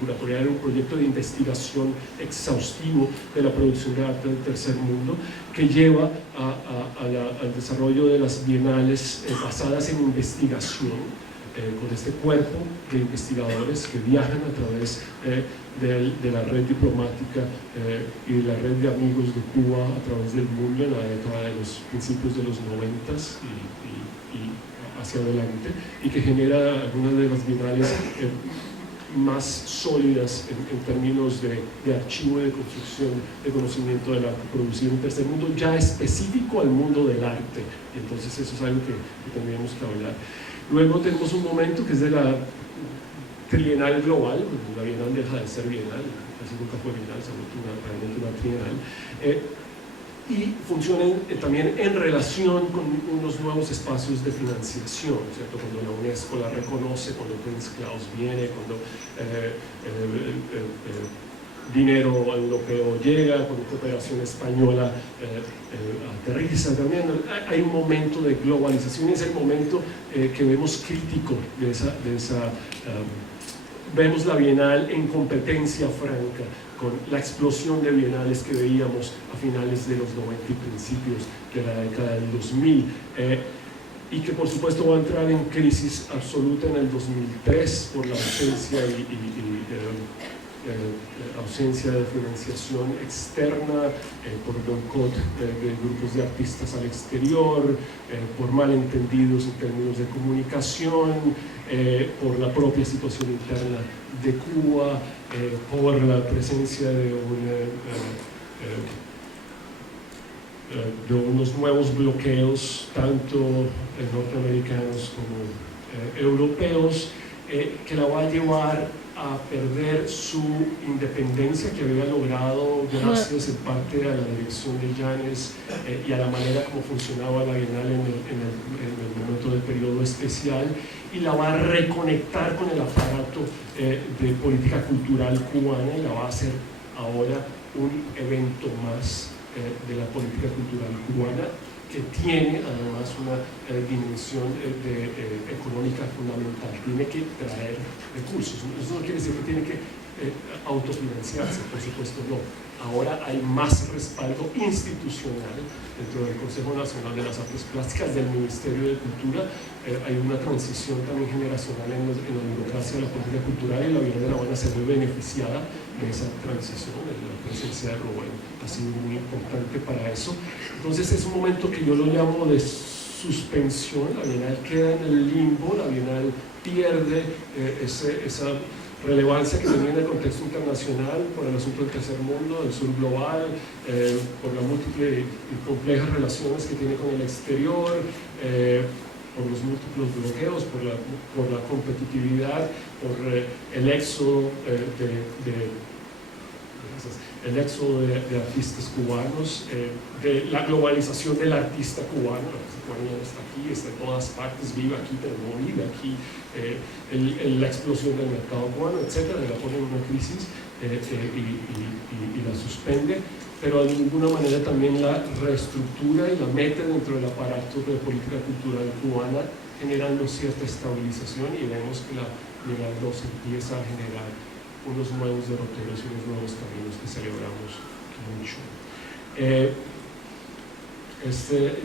curatorial, era un proyecto de investigación exhaustivo de la producción de arte del tercer mundo, que lleva al desarrollo de las bienales basadas en investigación, con este cuerpo de investigadores que viajan a través de la red diplomática y de la red de amigos de Cuba a través del mundo en la década de los principios de los 90s y hacia adelante, y que genera algunas de las bienales más sólidas en términos de archivo y de construcción de conocimiento del arte producido en el tercer mundo, ya específico al mundo del arte. Y entonces eso es algo que tendríamos que hablar. Luego tenemos un momento que es de la trienal global. La bienal deja de ser bienal, casi nunca fue bienal, se ha vuelto realmente una trienal, y funcionan también en relación con unos nuevos espacios de financiación, ¿cierto? Cuando la UNESCO la reconoce, cuando Prince Claus viene, cuando dinero europeo llega, cuando cooperación española aterriza también. Hay un momento de globalización, y es el momento que vemos crítico de esa vemos la Bienal en competencia franca con la explosión de bienales que veíamos a finales de los 90 y principios de la década del 2000, y que por supuesto va a entrar en crisis absoluta en el 2003 por la ausencia de financiación externa, por boicot de grupos de artistas al exterior, por malentendidos en términos de comunicación, por la propia situación interna de Cuba, por la presencia de unos nuevos bloqueos, tanto norteamericanos como europeos, que la va a llevar a perder su independencia que había logrado gracias en parte a la dirección de Llanes y a la manera como funcionaba la Bienal en el momento del periodo especial, y la va a reconectar con el aparato de política cultural cubana, y la va a hacer ahora un evento más de la política cultural cubana, que tiene además una dimensión económica fundamental. Tiene que traer recursos. Eso no quiere decir que tiene que autofinanciarse, por supuesto no. Ahora hay más respaldo institucional dentro del Consejo Nacional de las Artes Plásticas, del Ministerio de Cultura. Hay una transición también generacional en la burocracia de la política cultural, y la Bienal de La Habana se ve beneficiada de esa transición. La presencia de Rubén ha sido muy importante para eso. Entonces es un momento que yo lo llamo de suspensión. La Bienal queda en el limbo, la Bienal pierde esa relevancia que tenía en el contexto internacional por el asunto del tercer mundo, del sur global, por las múltiples y complejas relaciones que tiene con el exterior, por los múltiples bloqueos, por la competitividad, por el éxodo de artistas cubanos, de la globalización del artista cubano. El artista cubano ya no está aquí, está en todas partes, vive aquí, pero no vive aquí. La explosión del mercado cubano, etcétera, la pone en una crisis y la suspende, pero de ninguna manera también la reestructura y la mete dentro del aparato de política cultural cubana, generando cierta estabilización, y vemos que la Bienal 2 empieza a generar unos nuevos derroteros y unos nuevos caminos que celebramos mucho.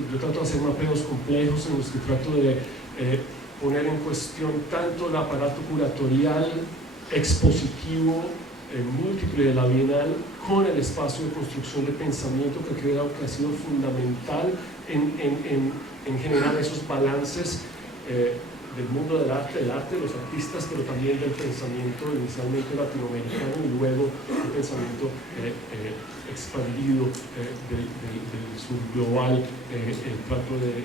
Yo trato de hacer mapeos complejos en los que trato de poner en cuestión tanto el aparato curatorial, expositivo, múltiple de la Bienal, con el espacio de construcción de pensamiento, que creo que ha sido fundamental en generar esos balances del mundo del arte de los artistas, pero también del pensamiento inicialmente latinoamericano y luego el pensamiento expandido del sur global. Trato de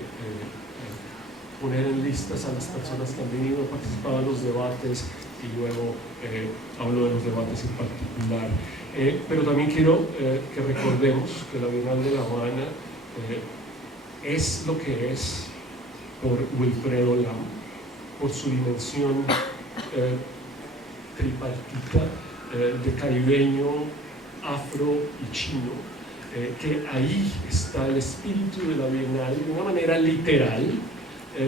poner en listas a las personas que han venido a participar en los debates y luego hablo de los debates en particular. Pero también quiero que recordemos que la Bienal de La Habana es lo que es por Wilfredo Lam, por su dimensión tripartita de caribeño, afro y chino, que ahí está el espíritu de la Bienal de una manera literal,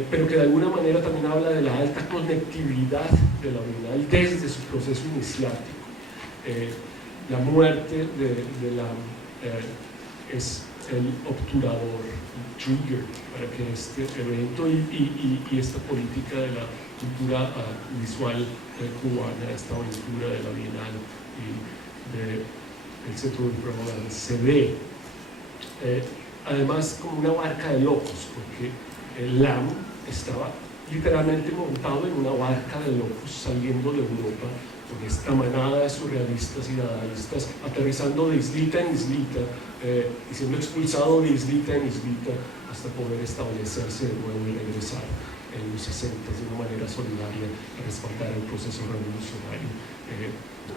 pero que de alguna manera también habla de la alta conectividad de la Bienal desde su proceso iniciático. La muerte de Lam es el obturador, el trigger para que este evento y esta política de la cultura visual cubana, esta aventura de la Bienal y del Centro Wilfredo se ve además como una barca de locos, porque el Lam estaba literalmente montado en una barca de locos saliendo de Europa con esta manada de surrealistas y dadaístas, aterrizando de islita en islita y siendo expulsado de islita en islita hasta poder establecerse de nuevo y regresar en los 60 de una manera solidaria a respaldar el proceso revolucionario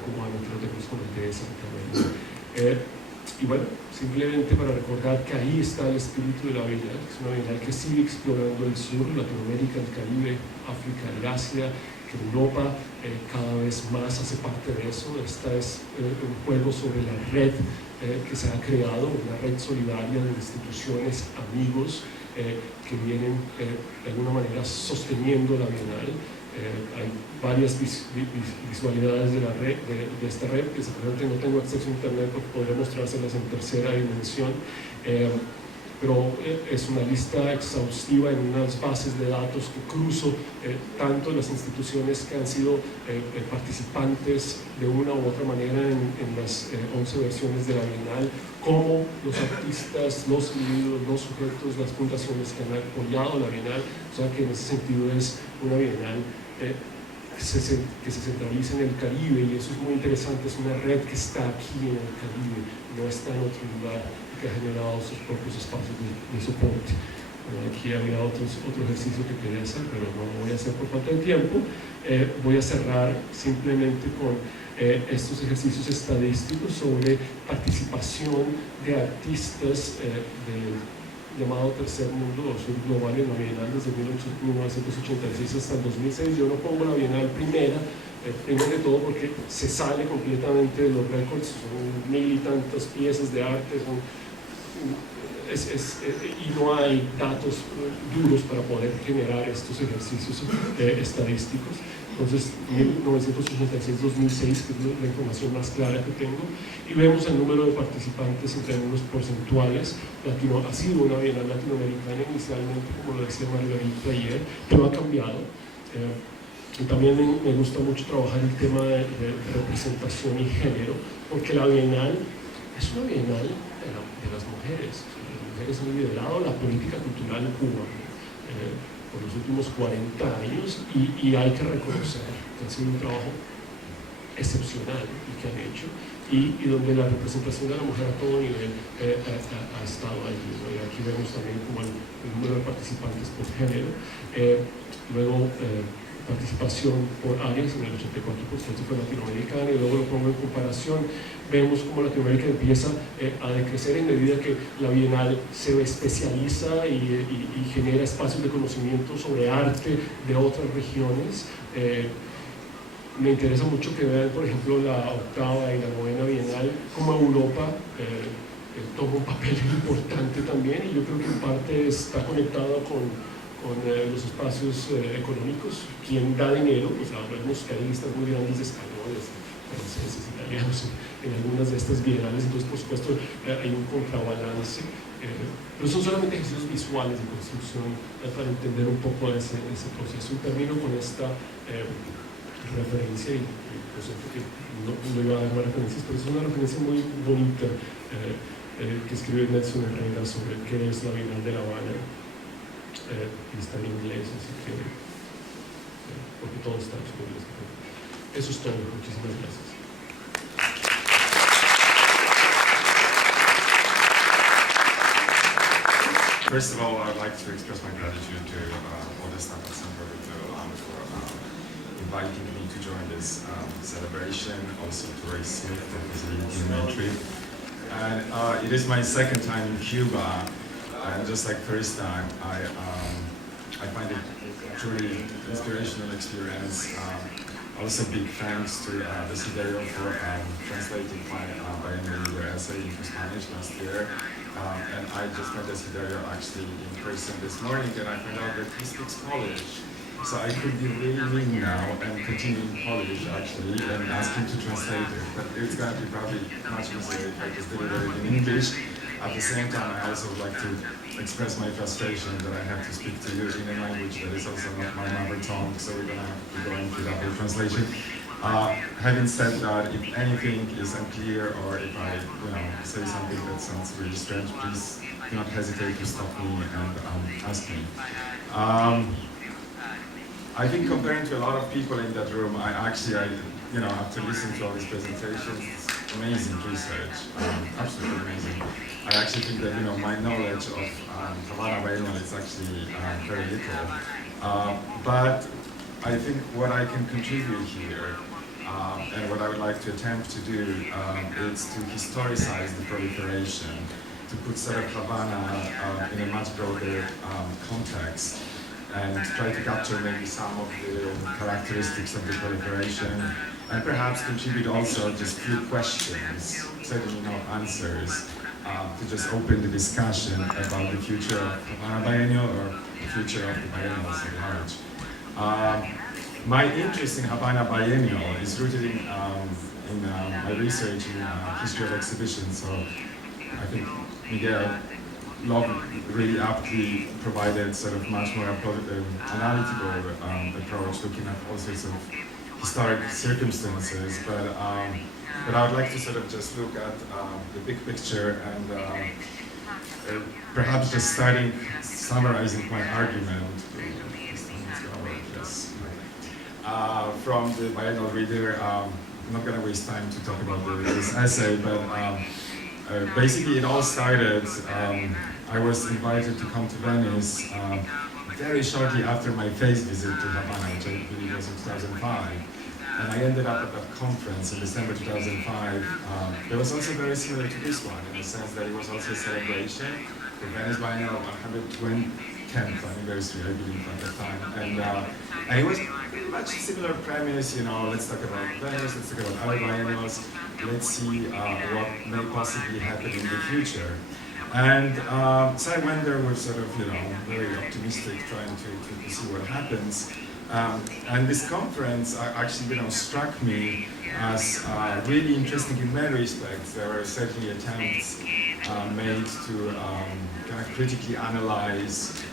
cubano que lo tenemos con el de Santa María. Y bueno, simplemente para recordar que ahí está el espíritu de la Bienal, es una Bienal que sigue explorando el sur, Latinoamérica, el Caribe, África y Asia, que Europa cada vez más hace parte de eso. Esta es un juego sobre la red que se ha creado, una red solidaria de instituciones, amigos, que vienen de alguna manera sosteniendo la Bienal. Hay varias visualidades de la red, de esta red, que seguramente no tengo acceso a internet porque podría mostrárselas en tercera dimensión, pero es una lista exhaustiva en unas bases de datos que cruzo tanto las instituciones que han sido participantes de una u otra manera en las 11 versiones de la Bienal, como los artistas, los individuos, los sujetos, las fundaciones que han apoyado la Bienal. O sea que en ese sentido es una Bienal que se centraliza en el Caribe, y eso es muy interesante. Es una red que está aquí en el Caribe, no está en otro lugar, que ha generado sus propios espacios de soporte. Bueno, aquí había otro ejercicio que quería hacer, pero no lo voy a hacer por falta de tiempo. Voy a cerrar simplemente con estos ejercicios estadísticos sobre participación de artistas del llamado Tercer Mundo o Sur Global en la Bienal desde 1986 hasta el 2006. Yo no pongo la Bienal primera, primero de todo porque se sale completamente de los récords, son 1000 y tantas piezas de arte, y no hay datos duros para poder generar estos ejercicios estadísticos. Entonces, 1986-2006, que es la información más clara que tengo, y vemos el número de participantes en términos porcentuales. Ha sido una Bienal latinoamericana inicialmente, como lo decía Margarita ayer, pero ha cambiado. Y también me gusta mucho trabajar el tema de representación y género, porque la Bienal es una Bienal de las mujeres. Las mujeres han liderado la política cultural cubana por los últimos 40 años, y hay que reconocer que ha sido un trabajo excepcional y que han hecho, y donde la representación de la mujer a todo nivel ha estado allí, ¿no? Y aquí vemos también como el número de participantes por género. Luego participación por áreas, en el 84% fue latinoamericana, y luego lo pongo en comparación. Vemos cómo Latinoamérica empieza a decrecer en medida que la Bienal se especializa y genera espacios de conocimiento sobre arte de otras regiones. Me interesa mucho que vean, por ejemplo, la octava y la novena Bienal, como Europa toma un papel importante también, y yo creo que en parte está conectado con los espacios económicos. Quien da dinero, pues vemos que hay listas muy grandes de españoles, franceses, italianos en algunas de estas bienales. Entonces, por supuesto, hay un contrabalance, pero son solamente ejercicios visuales de construcción para entender un poco ese proceso. Y termino con esta referencia, y lo siento que no iba a dar más referencias, pero es una referencia muy bonita que escribe Nelson Herrera sobre qué es la Bienal de La Habana. Y está en inglés, así que porque todo está en inglés. Eso es todo. Muchísimas gracias. First of all, I'd like to express my gratitude to all the staff at San Roberto for inviting me to join this celebration, also to Ray Smith for facilitating my trip. And it is my second time in Cuba, and just like first time, I find it a truly inspirational experience. Also big thanks to Desiderio for translating my biennial essay into Spanish last year. And I just met Desiderio actually in person this morning, and I found out that he speaks Polish. So I could be really mean now and continue in Polish actually and ask him to translate it. But it's going to be probably much easier if I just deliver it in English. At the same time, I also would like to express my frustration that I have to speak to you in a language that is also not my mother tongue, so we're going to have to go into double translation. Having said that, if anything is unclear or if I say something that sounds really strange, please do not hesitate to stop me and ask me. I think comparing to a lot of people in that room, after listening to all these presentations, it's amazing research, absolutely amazing. I actually think that my knowledge of Havana Biennial is actually very little. But I think what I can contribute here, and what I would like to attempt to do, is to historicize the proliferation, to put sort of Havana in a much broader context, and try to capture maybe some of the characteristics of the proliferation, and perhaps contribute also just few questions, certainly not answers, to just open the discussion about the future of Havana Biennial or the future of the biennials at large. My interest in Havana Biennial is rooted in my research in history of exhibitions, so I think Miguel really aptly provided sort of much more analytical approach, looking at all sorts of historic circumstances. But I would like to sort of just look at the big picture and perhaps just summarizing my argument. From the Biennial Reader. I'm not going to waste time to talk about this essay, but basically it all started. I was invited to come to Venice very shortly after my first visit to Havana, which I believe was in 2005. And I ended up at that conference in December 2005. It was also very similar to this one, in the sense that it was also a celebration, the Venice Biennial 110th anniversary, I believe, at the time. And it was pretty much a similar premise, let's talk about Venice, let's talk about other biennials, let's see what may possibly happen in the future. And so I went there with sort of, very optimistic, trying to see what happens. And this conference actually, struck me as really interesting in many respects. There were certainly attempts made to kind of critically analyze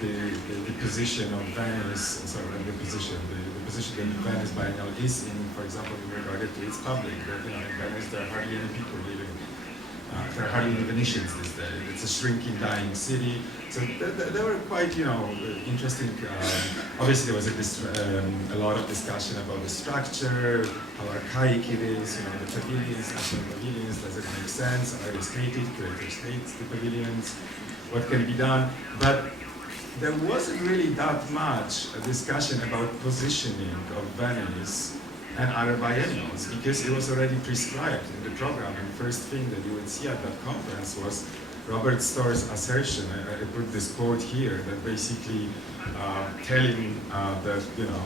the position of Venice, the position that the Venice Biennial is in, for example, in regard to its public. That, in Venice there are hardly any people living. There are hardly any Venetians these days. It's a shrinking, dying city. So there were quite, interesting. Obviously, there was a lot of discussion about the structure, how archaic it is. The pavilions, national pavilions. Does it make sense? Are they stated? Creators hate the pavilions. What can be done? But there wasn't really that much a discussion about positioning of Venice and other biennials, because it was already prescribed in the program. And the first thing that you would see at that conference was Robert Storr's assertion. I put this quote here, that basically telling that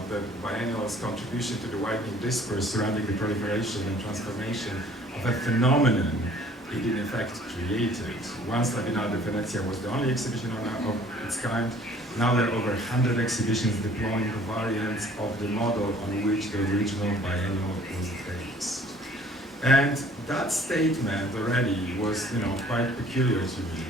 that biennial's contribution to the widening discourse surrounding the proliferation and transformation of a phenomenon it in effect created. Once La Biennale de Venezia was the only exhibition of its kind, now there are over 100 exhibitions deploying variants of the model on which the original biennial was based. And that statement already was, quite peculiar to me.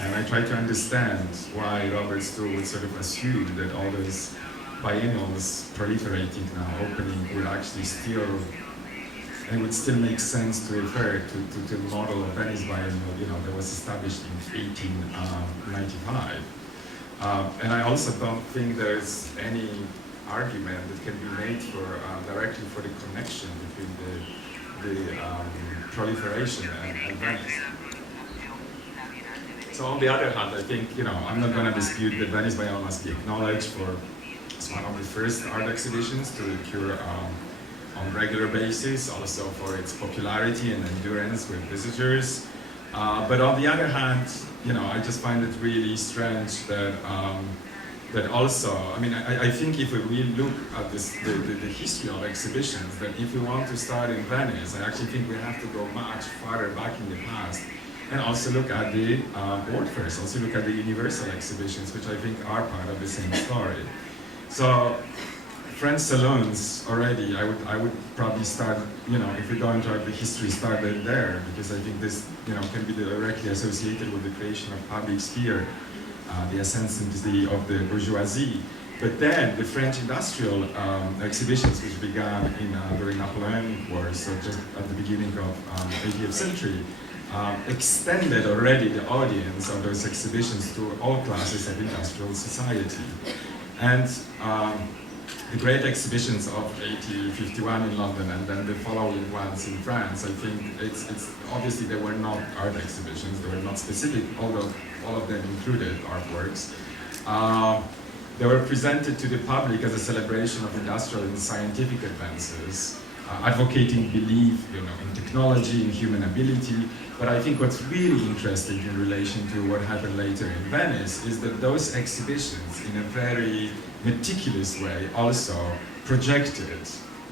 And I tried to understand why Robert Storr would sort of assume that all those biennials proliferating now, opening, would actually still, and it would still make sense to refer to the model of Venice Biennial, that was established in 1895. And I also don't think there's any argument that can be made directly for the connection between the proliferation and Venice. So on the other hand, I think, I'm not going to dispute that Venice Biennale must be acknowledged for it's one of the first art exhibitions to occur on regular basis, also for its popularity and endurance with visitors. But on the other hand, I just find it really strange that that also, I think if we look at the history of exhibitions, that if we want to start in Venice, I actually think we have to go much farther back in the past and also look at the world fairs, also look at the universal exhibitions, which I think are part of the same story. So French salons already, I would probably start, if we go into the history, start there, because I think this, can be directly associated with the creation of public sphere, the ascendancy of the bourgeoisie. But then the French industrial exhibitions, which began during Napoleonic Wars, so just at the beginning of the 18th century, extended already the audience of those exhibitions to all classes of industrial society. And the great exhibitions of 1851 in London and then the following ones in France, I think it's obviously they were not art exhibitions, they were not specific, although all of them included artworks. They were presented to the public as a celebration of industrial and scientific advances, advocating belief in technology, in human ability. But I think what's really interesting in relation to what happened later in Venice is that those exhibitions, in a very meticulous way, also projected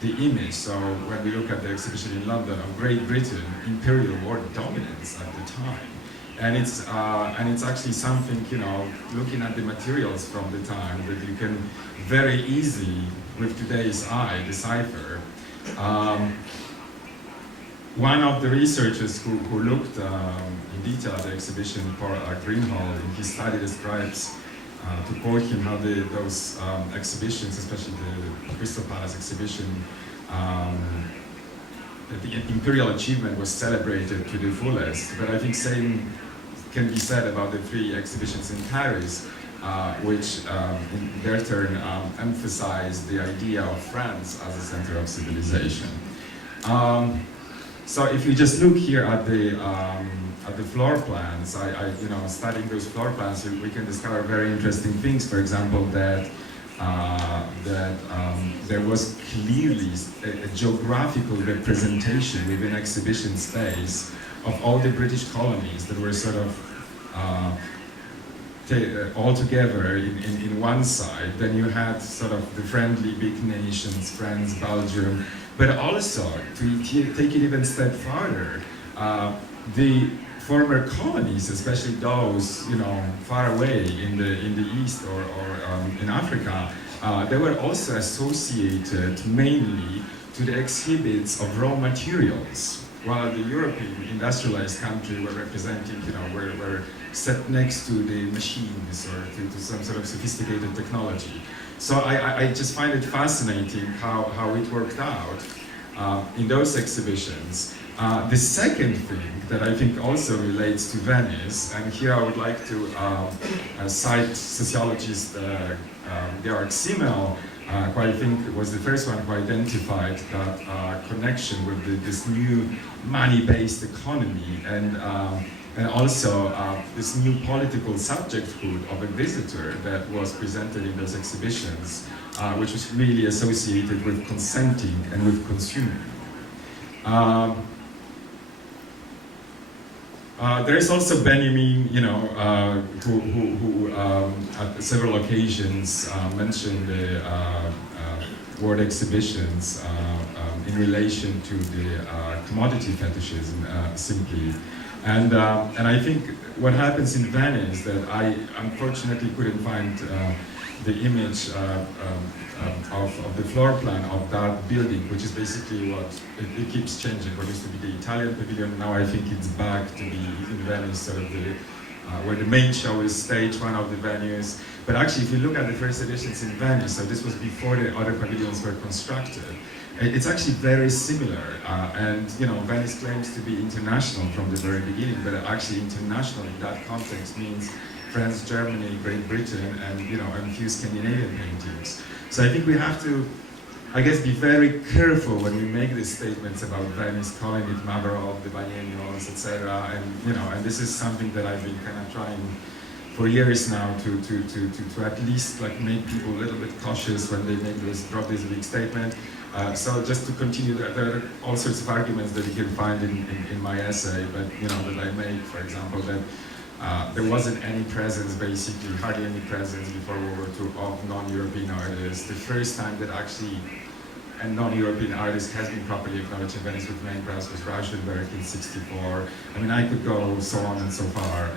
the image. So when we look at the exhibition in London of Great Britain, imperial world dominance at the time, and it's actually something, looking at the materials from the time, that you can very easily, with today's eye, decipher. One of the researchers who looked in detail at the exhibition, Paul Greenhall, in his study describes, to quote him, how those exhibitions, especially the Crystal Palace exhibition, the imperial achievement was celebrated to the fullest. But I think same can be said about the 3 exhibitions in Paris, which in their turn emphasized the idea of France as a center of civilization. So if you just look here at the floor plans, studying those floor plans, we can discover very interesting things. For example, that there was clearly a geographical representation within exhibition space of all the British colonies that were sort of all together in one side. Then you had sort of the friendly big nations, France, Belgium, but also, to take it even a step farther, the former colonies, especially those far away in the east or in Africa, they were also associated mainly to the exhibits of raw materials, while the European industrialized country were representing, were set next to the machines or to some sort of sophisticated technology. So I just find it fascinating how it worked out in those exhibitions. The second thing that I think also relates to Venice, and here I would like to cite sociologist Georg Simmel, who I think was the first one who identified that connection with this new money-based economy and also this new political subjecthood of a visitor that was presented in those exhibitions, which was really associated with consenting and with consuming. There is also Benjamin, who at several occasions mentioned the world exhibitions in relation to the commodity fetishism, simply. And I think what happens in Venice, that I unfortunately couldn't find the image of the floor plan of that building, which is basically what, it keeps changing. What used to be the Italian pavilion, now I think it's back to be in Venice, sort of where the main show is staged, one of the venues. But actually, if you look at the first editions in Venice, so this was before the other pavilions were constructed, it's actually very similar, and Venice claims to be international from the very beginning, but actually international in that context means France, Germany, Great Britain, and a few Scandinavian paintings. So I think we have to I guess, be very careful when we make these statements about Venice, calling it mother of the biennials, etc. And you know, and this is something that I've been kind of trying for years now to at least like make people a little bit cautious when they drop this big statement. So just to continue, there are all sorts of arguments that you can find in my essay, but you know that I made, for example, that there wasn't any presence, basically hardly any presence before World War II of non-European artists. The first time that actually a non-European artist has been properly acknowledged in Venice with main press was Rauschenberg in '64. I mean, I could go so on and so far.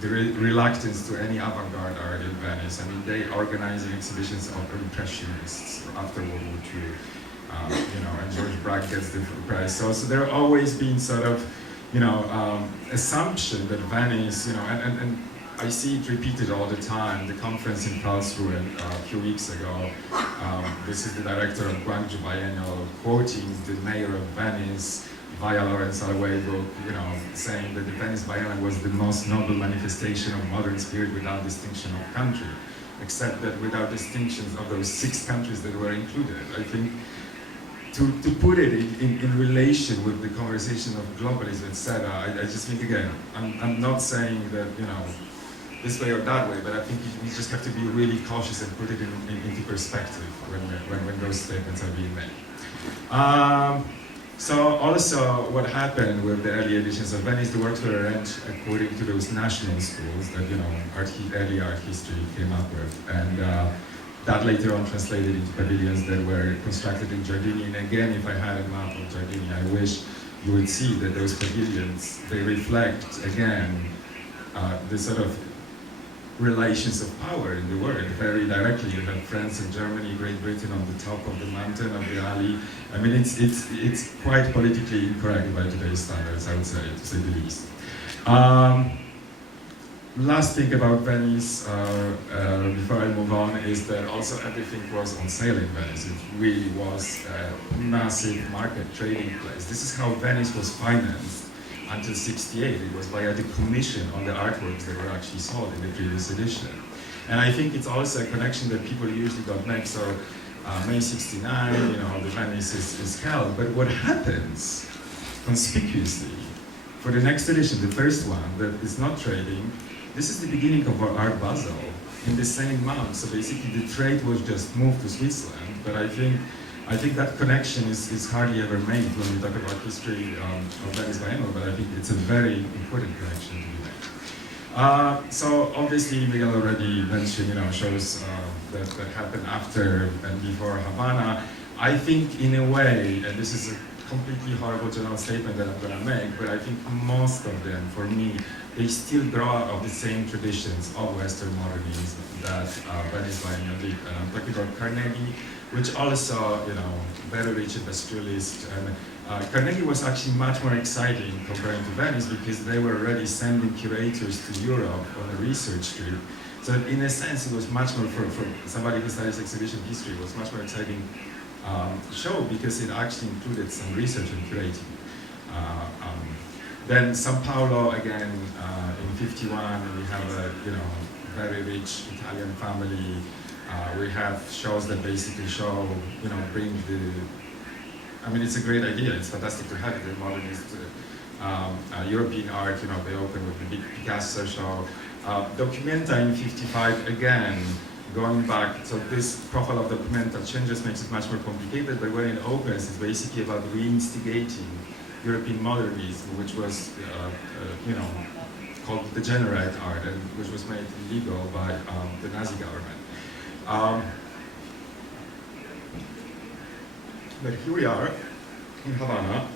The reluctance to any avant-garde art in Venice. I mean, they organizing exhibitions of impressionists after World War II, you know, and George Braque gets the prize. So there have always been sort of, you know, assumption that Venice, you know, and I see it repeated all the time. The conference in Karlsruhe a few weeks ago, this is the director of Guangzhou Biennial quoting the mayor of Venice, via Lawrence Alwego, you know, saying that the Venice Biennial was the most noble manifestation of modern spirit without distinction of country, except that without distinctions of those 6 countries that were included. I think to put it in relation with the conversation of globalism, etc., I just think, again, I'm not saying that, you know, this way or that way, but I think we just have to be really cautious and put it into perspective when those statements are being made. So also what happened with the early editions of Venice, the works were arranged according to those national schools that, you know, early art history came up with. And that later on translated into pavilions that were constructed in Giardini. And again, if I had a map of Giardini, I wish you would see that those pavilions, they reflect, again, the sort of relations of power in the world very directly. You have France and Germany, Great Britain on the top of the mountain of the alley. I mean, it's quite politically incorrect by today's standards, I would say, to say the least. Last thing about Venice, before I move on, is that also everything was on sale in Venice. It really was a massive market trading place. This is how Venice was financed until '68. It was via the commission on the artworks that were actually sold in the previous edition. And I think it's also a connection that people usually don't make. So May '69, you know, the Venice is held. But what happens conspicuously for the next edition, the first one that is not trading, this is the beginning of Art Basel in the same month. So basically the trade was just moved to Switzerland. But I think that connection is hardly ever made when we talk about history of Venice Biennial, but I think it's a very important connection to be made. So obviously Miguel already mentioned, you know, shows that happened after and before Havana. I think in a way, and this is a completely horrible general statement that I'm going to make, but I think most of them, for me, they still grow out of the same traditions of Western modernism that Venice Biennial did. And I'm talking about Carnegie, which also, you know, very rich industrialist. And Carnegie was actually much more exciting comparing to Venice because they were already sending curators to Europe on a research trip. So in a sense, it was much more, for somebody who studies exhibition history, it was much more exciting show because it actually included some research and curating. Then São Paulo, again, in '51, we have a, you know, very rich Italian family. We have shows that basically show, you know, bring the, I mean, it's a great idea. It's fantastic to have the modernist European art, you know, they open with the big Picasso show. Documenta in '55, again, going back, so this profile of Documenta changes, makes it much more complicated, but when it opens, it's basically about reinstigating European modernism, which was, you know, called degenerate art, and which was made illegal by the Nazi government. But here we are in Havana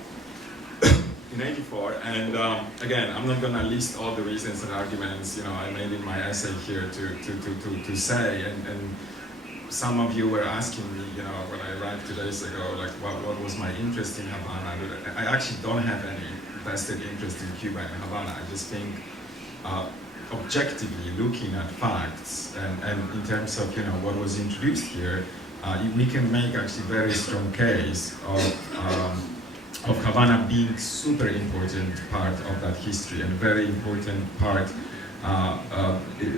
in '84, and again, I'm not going to list all the reasons and arguments, you know, I made in my essay here to say, and some of you were asking me, you know, when I arrived 2 days ago, like what was my interest in Havana. I actually don't have any vested interest in Cuba and Havana. I just think objectively looking at facts and in terms of, you know, what was introduced here, we can make actually very strong case of Havana being super important part of that history and very important part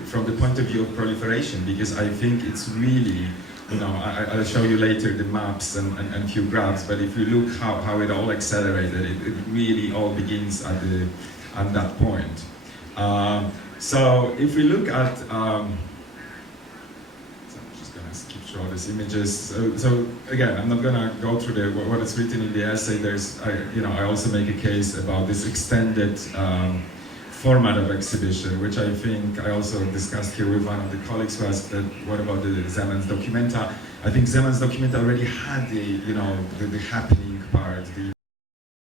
from the point of view of proliferation, because I think it's really I'll show you later the maps and few graphs, but if you look how it all accelerated, it really all begins at that point. So if we look at, so I'm just gonna skip through all these images. So again, I'm not gonna go through what is written in the essay. I also make a case about this extended format of exhibition, which I think I also discussed here with one of the colleagues who asked that, what about the Zemans Documenta? I think Zemans Documenta already had the happening part,